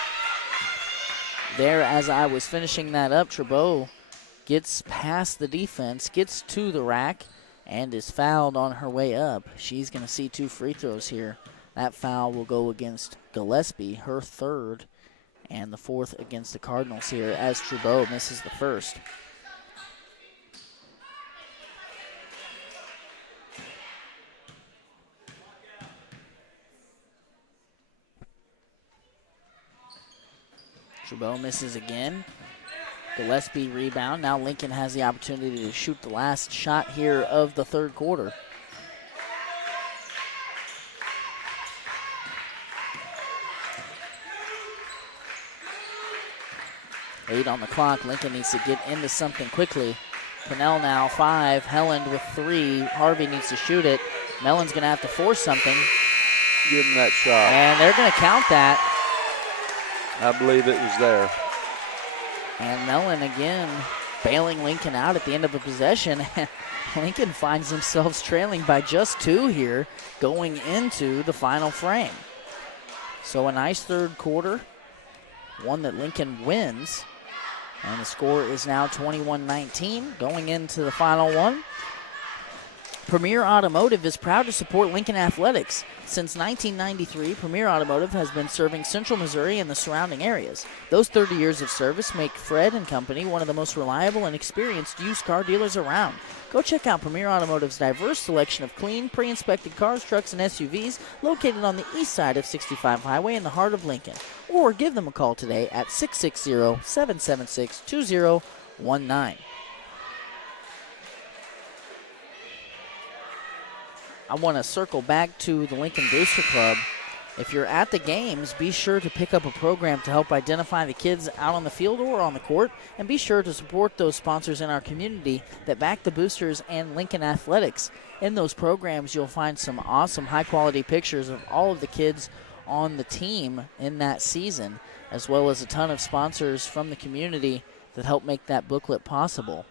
There, as I was finishing that up, Chabot gets past the defense, gets to the rack, and is fouled on her way up. She's going to see 2 free throws here. That foul will go against Gillespie, her third, and the 4th against the Cardinals here as Chabot misses the first. Chabot misses again. Gillespie rebound. Now Lincoln has the opportunity to shoot the last shot here of the third quarter. Eight on the clock. Lincoln needs to get into something quickly. Cardinal now 5. Helland with 3. Harvey needs to shoot it. Mellon's going to have to force something. Give him that shot. And they're going to count that. I believe it was there. And Mellon again bailing Lincoln out at the end of a possession. Lincoln finds themselves trailing by just 2 here going into the final frame. So a nice third quarter, one that Lincoln wins. And the score is now 21-19 going into the final one. Premier Automotive is proud to support Lincoln Athletics. Since 1993, Premier Automotive has been serving Central Missouri and the surrounding areas. Those 30 years of service make Fred & Company one of the most reliable and experienced used car dealers around. Go check out Premier Automotive's diverse selection of clean, pre-inspected cars, trucks, and SUVs located on the east side of 65 Highway in the heart of Lincoln. Or give them a call today at 660-776-2019. I want to circle back to the Lincoln Booster Club. If you're at the games, be sure to pick up a program to help identify the kids out on the field or on the court, and be sure to support those sponsors in our community that back the Boosters and Lincoln Athletics. In those programs, you'll find some awesome high-quality pictures of all of the kids on the team in that season, as well as a ton of sponsors from the community that help make that booklet possible.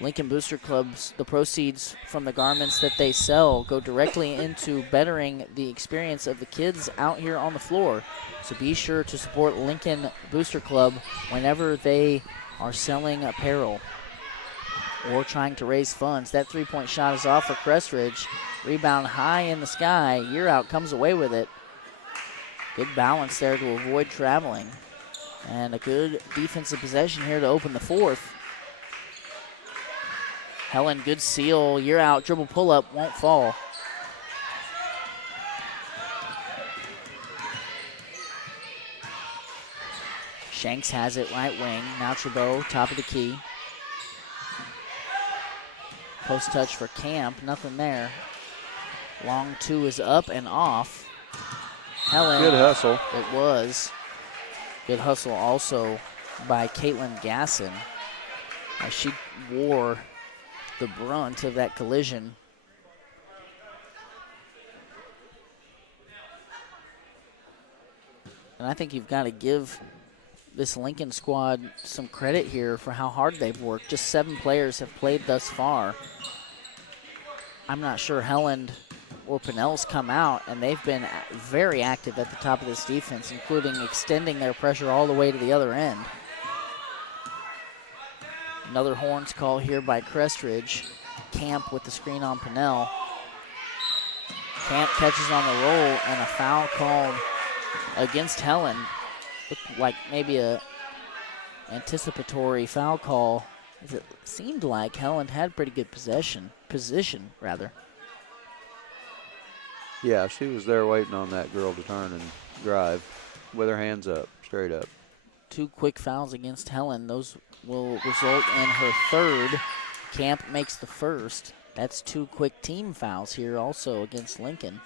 Lincoln Booster Clubs, the proceeds from the garments that they sell go directly into bettering the experience of the kids out here on the floor. So be sure to support Lincoln Booster Club whenever they are selling apparel or trying to raise funds. That three-point shot is off for Crest Ridge. Rebound high in the sky. Year Out comes away with it. Good balance there to avoid traveling. And a good defensive possession here to open the fourth. Helen, good seal. Year Out, dribble pull-up, won't fall. Shanks has it, right wing. Now Chabot, top of the key. Post touch for Camp, nothing there. Long two is up and off. Helen. Good hustle. It was. Good hustle also by Caitlin Gasson. She wore the brunt of that collision. And I think you've got to give this Lincoln squad some credit here for how hard they've worked. Just 7 players have played thus far. I'm not sure Helen or Pinnell's come out, and they've been very active at the top of this defense, including extending their pressure all the way to the other end. Another horns call here by Crest Ridge. Camp with the screen on Pinnell. Camp catches on the roll, and a foul called against Helen. Looked like maybe a anticipatory foul call. It seemed like Helen had pretty good position. Yeah, she was there waiting on that girl to turn and drive with her hands up, straight up. 2 quick fouls against Helen. Those will result in her third. Camp makes the first. That's 2 quick team fouls here also against Lincoln.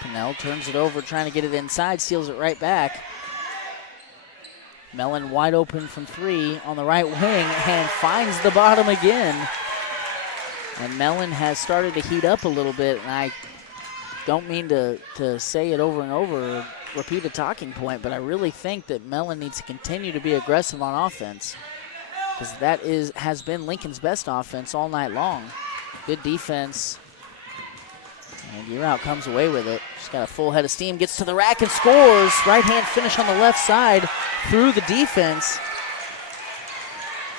Pinnell turns it over, trying to get it inside, steals it right back. Mellon wide open from 3 on the right wing and finds the bottom again. And Mellon has started to heat up a little bit, and I don't mean to say it over and over, or repeat a talking point, but I really think that Mellon needs to continue to be aggressive on offense, because that has been Lincoln's best offense all night long. Good defense. And Year Out comes away with it. She's got a full head of steam, gets to the rack and scores. Right hand finish on the left side through the defense.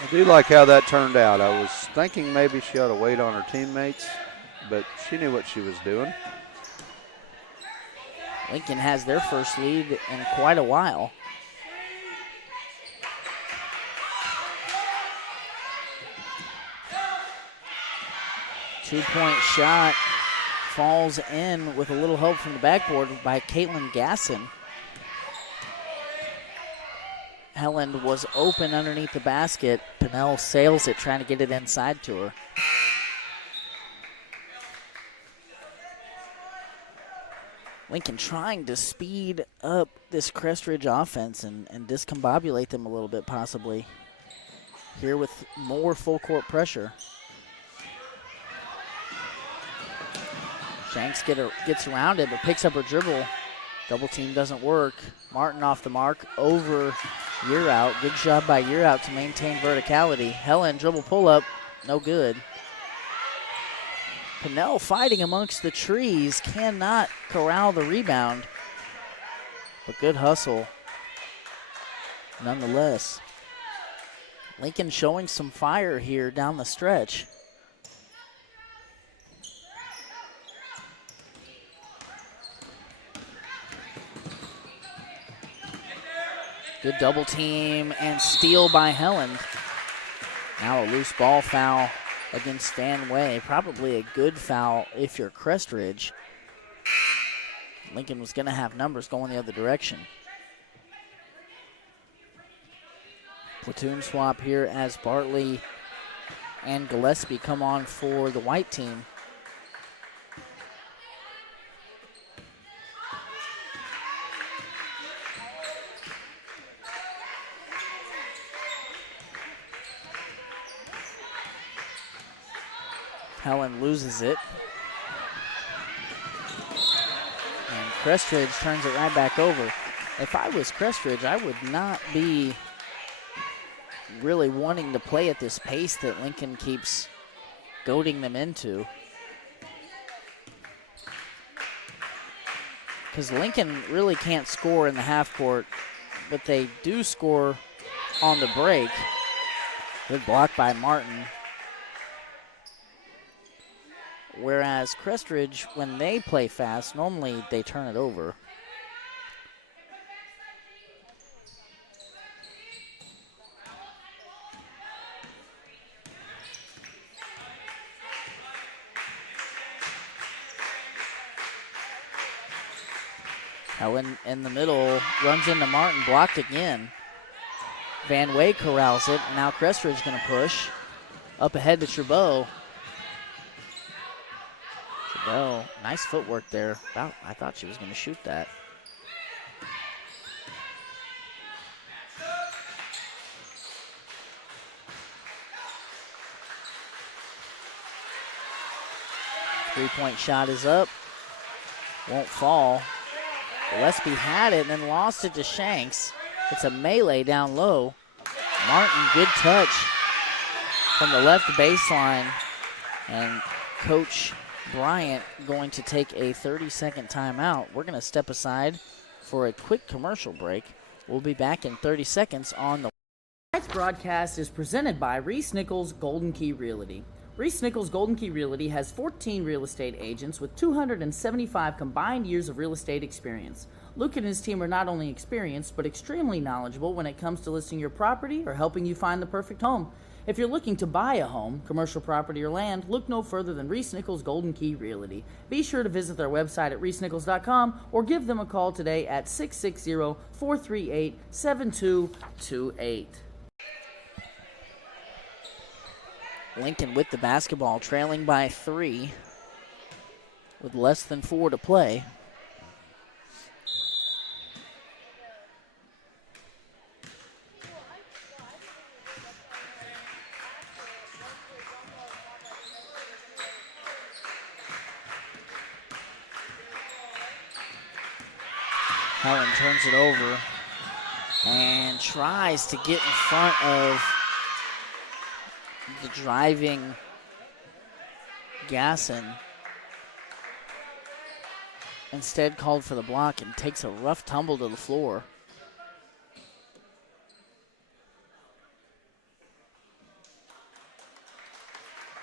I do like how that turned out. I was thinking maybe she ought to wait on her teammates, but she knew what she was doing. Lincoln has their first lead in quite a while. Two-point shot falls in with a little help from the backboard by Caitlin Gasson. Helen was open underneath the basket. Pinnell sails it, trying to get it inside to her. Lincoln trying to speed up this Crest Ridge offense and discombobulate them a little bit possibly here with more full court pressure. Shanks gets around it, but picks up her dribble. Double team doesn't work. Martin off the mark over Year Out. Good job by Year Out to maintain verticality. Helen dribble pull up, no good. Pinnell fighting amongst the trees, cannot corral the rebound, but good hustle nonetheless. Lincoln showing some fire here down the stretch. Good double team and steal by Helen. Now a loose ball foul against Stan Way. Probably a good foul if you're Crest Ridge. Lincoln was going to have numbers going the other direction. Platoon swap here as Bartley and Gillespie come on for the white team. Helen loses it. And Crest Ridge turns it right back over. If I was Crest Ridge, I would not be really wanting to play at this pace that Lincoln keeps goading them into. Because Lincoln really can't score in the half court, but they do score on the break. Good block by Martin. Whereas Crest Ridge, when they play fast, normally they turn it over. Helen in the middle, runs into Martin, blocked again. Van Way corrals it, and now Crest Ridge going to push. Up ahead to Chabot. Chabot, nice footwork there. I thought she was going to shoot that. Three-point shot is up. Won't fall. Gillespie had it and then lost it to Shanks. It's a melee down low. Martin, good touch from the left baseline. And Coach Bryant going to take a 30-second timeout. We're going to step aside for a quick commercial break. We'll be back in 30 seconds on the... Tonight's broadcast is presented by Reese Nichols Golden Key Realty. Reese Nichols Golden Key Realty has 14 real estate agents with 275 combined years of real estate experience. Luke and his team are not only experienced, but extremely knowledgeable when it comes to listing your property or helping you find the perfect home. If you're looking to buy a home, commercial property, or land, look no further than Reese Nichols Golden Key Realty. Be sure to visit their website at reesenichols.com or give them a call today at 660-438-7228. Lincoln with the basketball, trailing by 3 with less than 4 to play. Helen turns it over and tries to get in front of the driving Gasson. Instead called for the block and takes a rough tumble to the floor.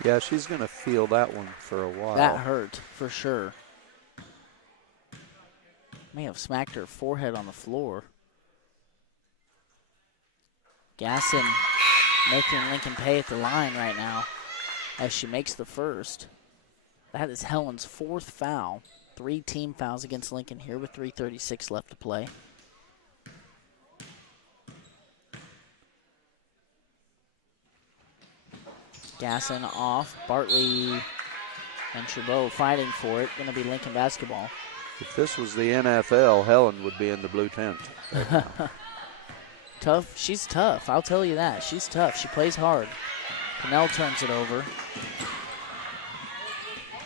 Yeah, she's going to feel that one for a while. That hurt for sure. May have smacked her forehead on the floor. Gasson making Lincoln pay at the line right now as she makes the first. That is Helen's 4th foul. 3 team fouls against Lincoln here with 3:36 left to play. Gasson off. Bartley and Chabot fighting for it. Going to be Lincoln basketball. If this was the NFL, Helen would be in the blue tent. Tough. She's tough. I'll tell you that. She's tough. She plays hard. Cardinal turns it over.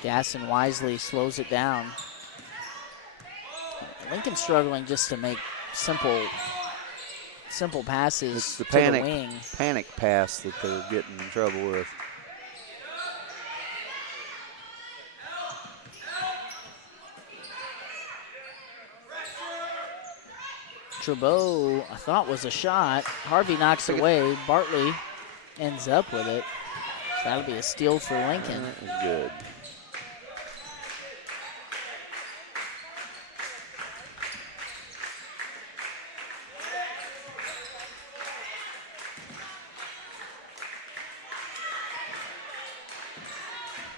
Gasson wisely slows it down. Lincoln struggling just to make simple passes it's the to panic, the wing. Panic pass that they're getting in trouble with. Chabot, I thought was a shot. Harvey knocks it away. Bartley ends up with it. So that'll be a steal for Lincoln. That was good.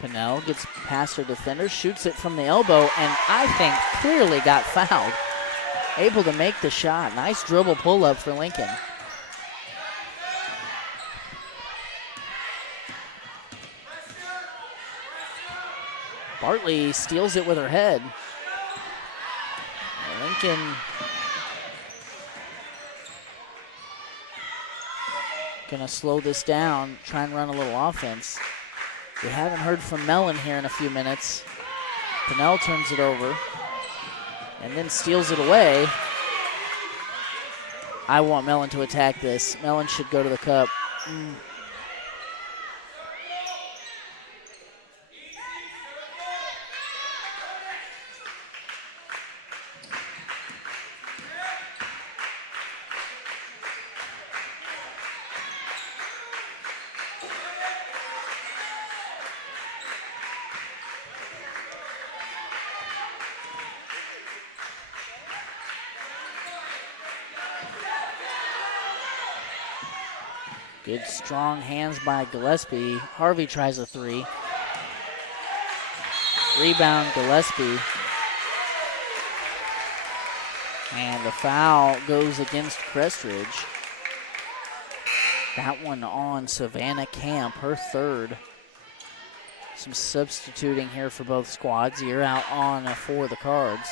Pinnell gets past her defender, shoots it from the elbow, and I think clearly got fouled. Able to make the shot. Nice dribble pull-up for Lincoln. Bartley steals it with her head. Lincoln gonna slow this down, try and run a little offense. We haven't heard from Mellon here in a few minutes. Pennell turns it over and then steals it away. I want Mellon to attack this. Mellon should go to the cup. Good strong hands by Gillespie. Harvey tries a three. Rebound Gillespie. And the foul goes against Crest Ridge. That one on Savannah Camp, her third. Some substituting here for both squads. You're out on for the Cards.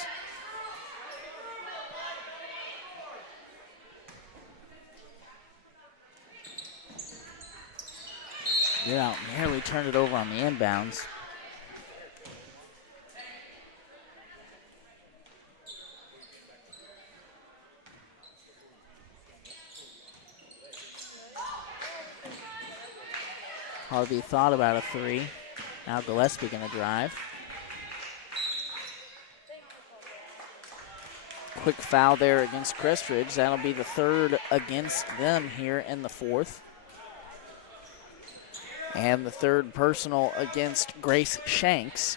You're out nearly turned it over on the inbounds. Harvey thought about a three. Now Gillespie gonna drive. Quick foul there against Crest Ridge. That'll be the third against them here in the fourth. And the third personal against Grace Shanks,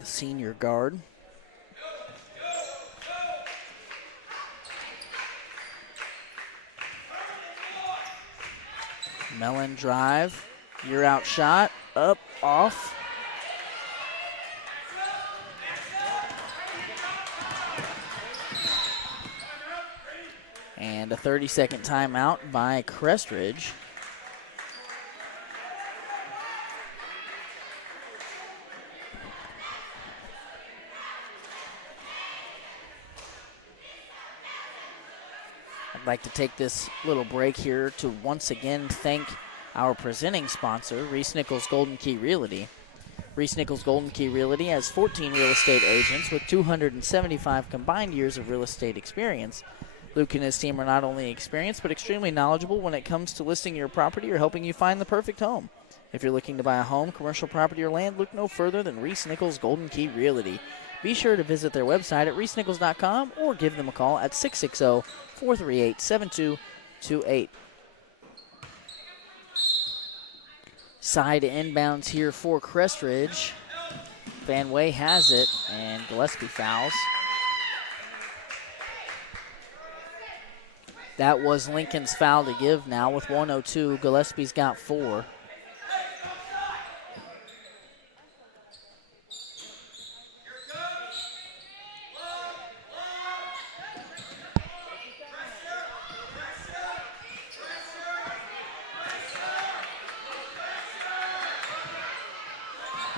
the senior guard. Mellon drive, you're out shot, up, off. And a 30-second timeout by Crest Ridge. I'd like to take this little break here to once again thank our presenting sponsor, Reese Nichols Golden Key Realty. Reese Nichols Golden Key Realty has 14 real estate agents with 275 combined years of real estate experience. Luke and his team are not only experienced but extremely knowledgeable when it comes to listing your property or helping you find the perfect home. If you're looking to buy a home, commercial property, or land, look no further than Reese Nichols Golden Key Realty. Be sure to visit their website at reesenichols.com or give them a call at 660-438-7228. Side inbounds here for Crest Ridge. Van Way has it, and Gillespie fouls. That was Lincoln's foul to give now with 1:02. Gillespie's got 4.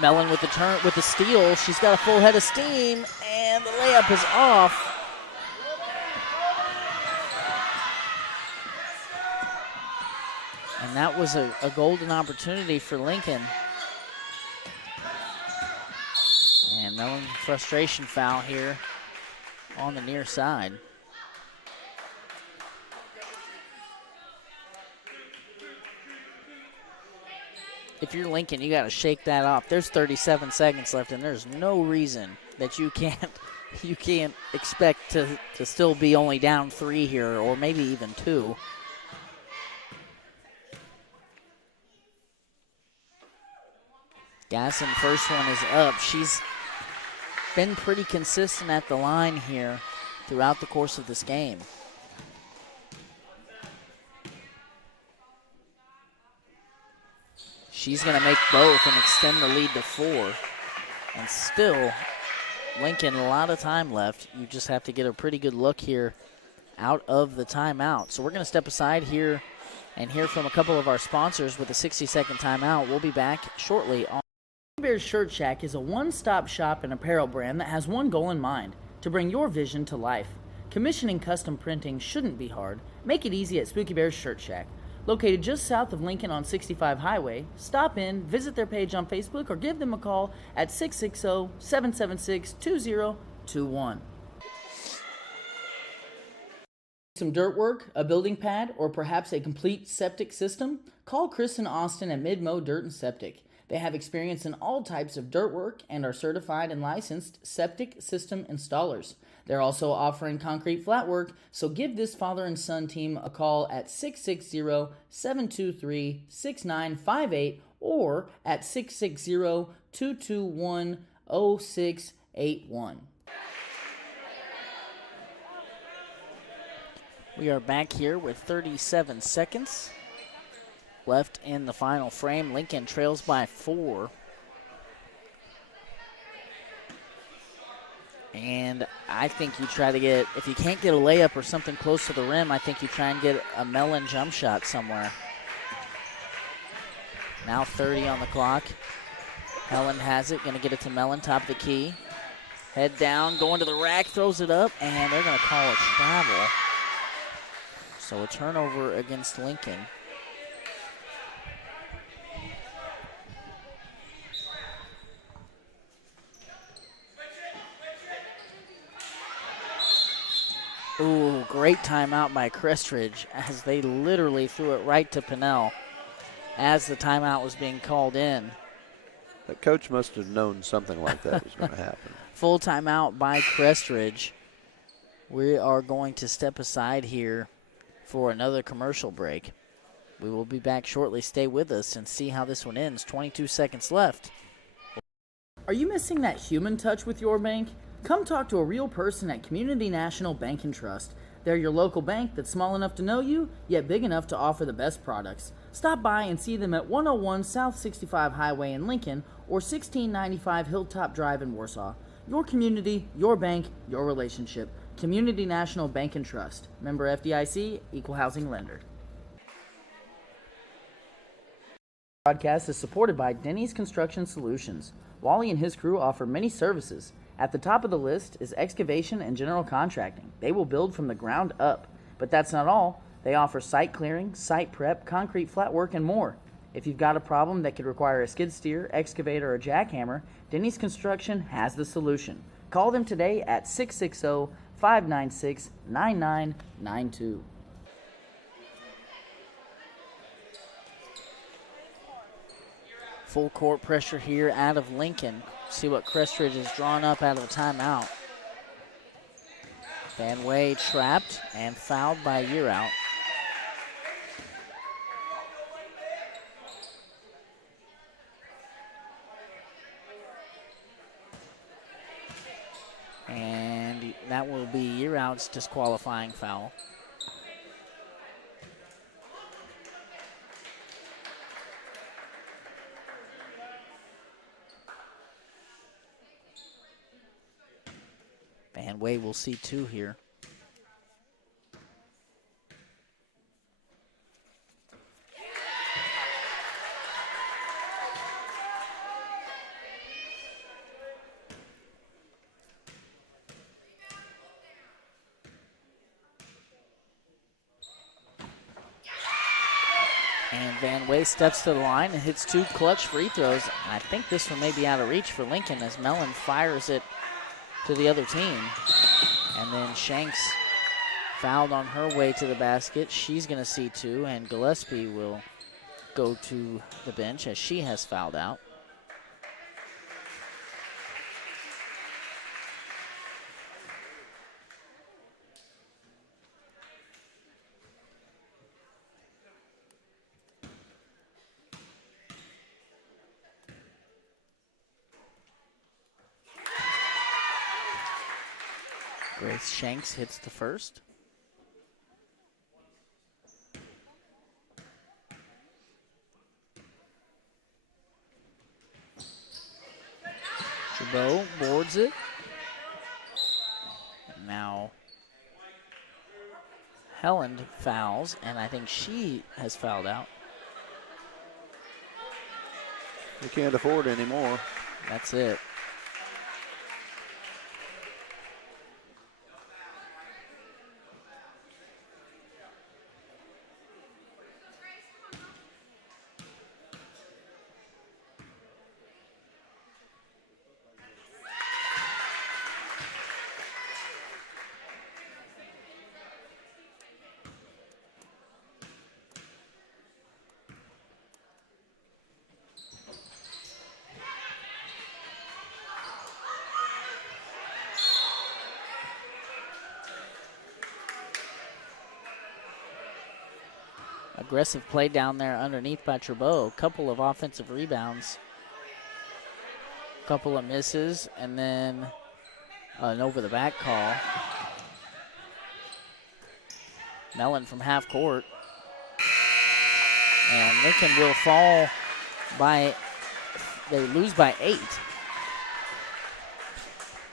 Mellon with the turn, with the steal. She's got a full head of steam, and the layup is off. And that was a golden opportunity for Lincoln. And Mellon, frustration foul here on the near side. If you're Lincoln, you got to shake that off. There's 37 seconds left, and there's no reason that you can't expect to still be only down 3 here, or maybe even 2. Gasson, first one is up. She's been pretty consistent at the line here throughout the course of this game. She's going to make both and extend the lead to 4. And still, Lincoln, a lot of time left. You just have to get a pretty good look here out of the timeout. So we're going to step aside here and hear from a couple of our sponsors with a 60-second timeout. We'll be back shortly. Bears Shirt Shack is a one-stop shop and apparel brand that has one goal in mind: to bring your vision to life. Commissioning custom printing shouldn't be hard. Make it easy at Spooky Bear's Shirt Shack. Located just south of Lincoln on 65 Highway, stop in, visit their page on Facebook, or give them a call at 660-776-2021. Some dirt work, a building pad, or perhaps a complete septic system? Call Chris and Austin at Mid-Mo Dirt and Septic. They have experience in all types of dirt work and are certified and licensed septic system installers. They're also offering concrete flat work, so give this father and son team a call at 660-723-6958 or at 660-221-0681. We are back here with 37 seconds left in the final frame. Lincoln trails by 4. And I think you try to get, if you can't get a layup or something close to the rim, I think you try and get a melon jump shot somewhere. Now 30 on the clock. Helen has it, going to get it to Mellon, top of the key. Head down, going to the rack, throws it up, and they're going to call a travel. So a turnover against Lincoln. Ooh, great timeout by Crest Ridge as they literally threw it right to Pinnell as the timeout was being called in. The coach must have known something like that was going to happen. Full timeout by Crest Ridge. We are going to step aside here for another commercial break. We will be back shortly. Stay with us and see how this one ends. 22 seconds left. Are you missing that human touch with your bank? Come talk to a real person at Community National Bank and Trust. They're your local bank that's small enough to know you, yet big enough to offer the best products. Stop by and see them at 101 South 65 Highway in Lincoln or 1695 Hilltop Drive in Warsaw. Your community, your bank, your relationship. Community National Bank and Trust. Member FDIC, Equal Housing Lender. Broadcast is supported by Denny's Construction Solutions. Wally and his crew offer many services. At the top of the list is excavation and general contracting. They will build from the ground up. But that's not all. They offer site clearing, site prep, concrete flat work, and more. If you've got a problem that could require a skid steer, excavator, or jackhammer, Denny's Construction has the solution. Call them today at 660-596-9992. Full court pressure here out of Lincoln. See what Crest Ridge has drawn up out of the timeout. Van Way trapped and fouled by Year Out. And that will be Year Out's disqualifying foul. Van Way will see 2 here. And Van Way steps to the line and hits 2 clutch free throws. And I think this one may be out of reach for Lincoln as Mellon fires it to the other team. And then Shanks fouled on her way to the basket. She's going to see 2, and Gillespie will go to the bench as she has fouled out. Grace Shanks hits the first. Chabot boards it. Now Helen fouls, and I think she has fouled out. We can't afford anymore. That's it. Aggressive play down there underneath by Trabeau. A couple of offensive rebounds. A couple of misses, and then an over-the-back call. Mellon from half court. And Lincoln will fall by, they lose by 8.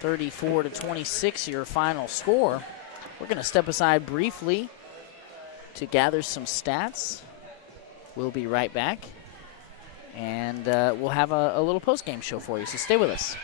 34-26, your final score. We're going to step aside briefly to gather some stats. We'll be right back. And we'll have a little post-game show for you, so stay with us.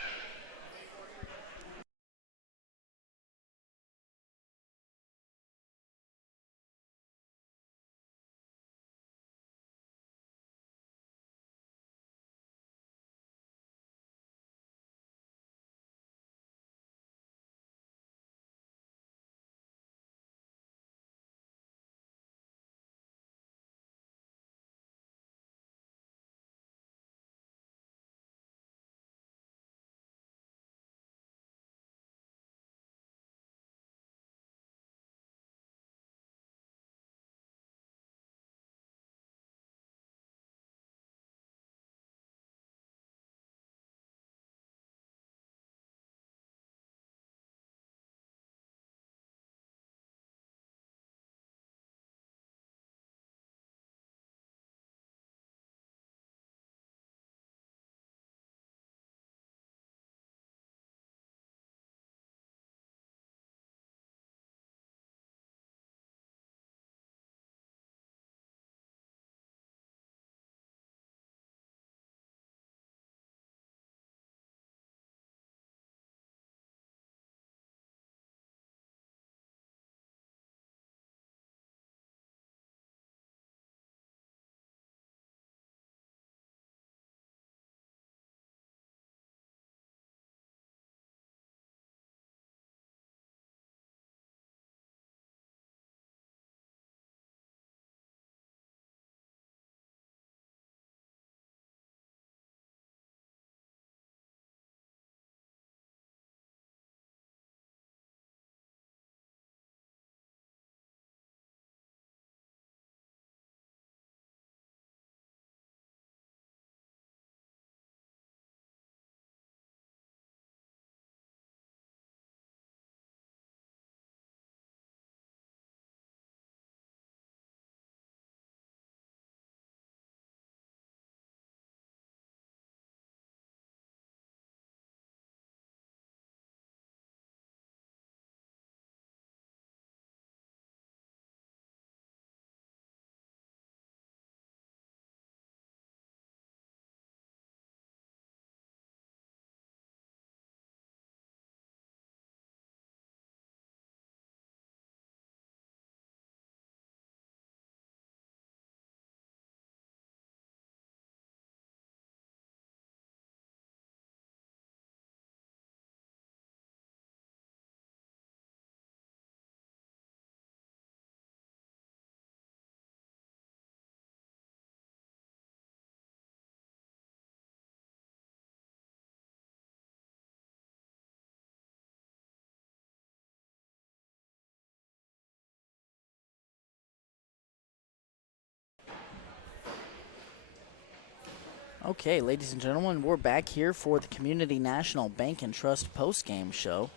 Okay, ladies and gentlemen, we're back here for the Community National Bank and Trust post-game show.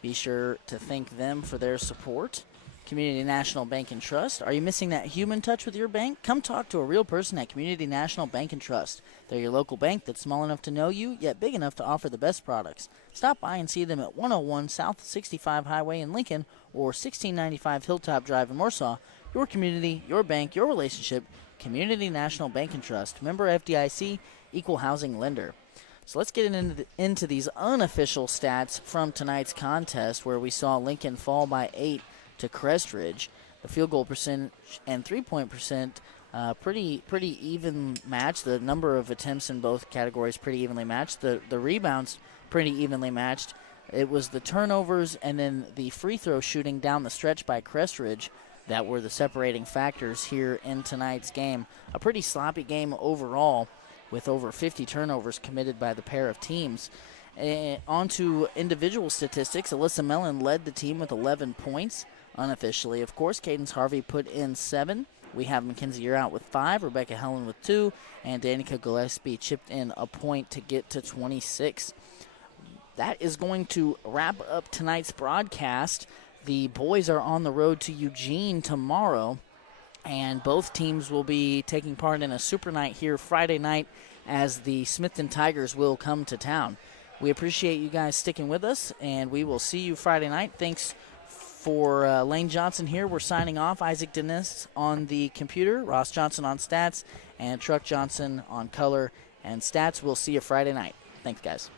Be sure to thank them for their support. Community National Bank and Trust. Are you missing that human touch with your bank? Come talk to a real person at Community National Bank and Trust. They're your local bank that's small enough to know you, yet big enough to offer the best products. Stop by and see them at 101 South 65 Highway in Lincoln or 1695 Hilltop Drive in Warsaw. Your community, your bank, your relationship. Community National Bank and Trust. Member FDIC, equal housing lender. So let's get into these unofficial stats from tonight's contest where we saw Lincoln fall by 8 to Crest Ridge. The field goal percentage and three-point percent, pretty even matched. The number of attempts in both categories pretty evenly matched. The rebounds pretty evenly matched. It was the turnovers and then the free throw shooting down the stretch by Crest Ridge that were the separating factors here in tonight's game. A pretty sloppy game overall with over 50 turnovers committed by the pair of teams. On to individual statistics. Alyssa Mellon led the team with 11 points. Unofficially, of course, Cadence Harvey put in 7. We have Mackenzie Ear out with 5, Rebecca Helen with 2, and Danica Gillespie chipped in a point to get to 26. That is going to wrap up tonight's broadcast. The boys are on the road to Eugene tomorrow, and both teams will be taking part in a super night here Friday night as the Smithton Tigers will come to town. We appreciate you guys sticking with us, and we will see you Friday night. Thanks for Lane Johnson here. We're signing off. Isaac Dennis on the computer, Ross Johnson on stats, and Truck Johnson on color and stats. We'll see you Friday night. Thanks, guys.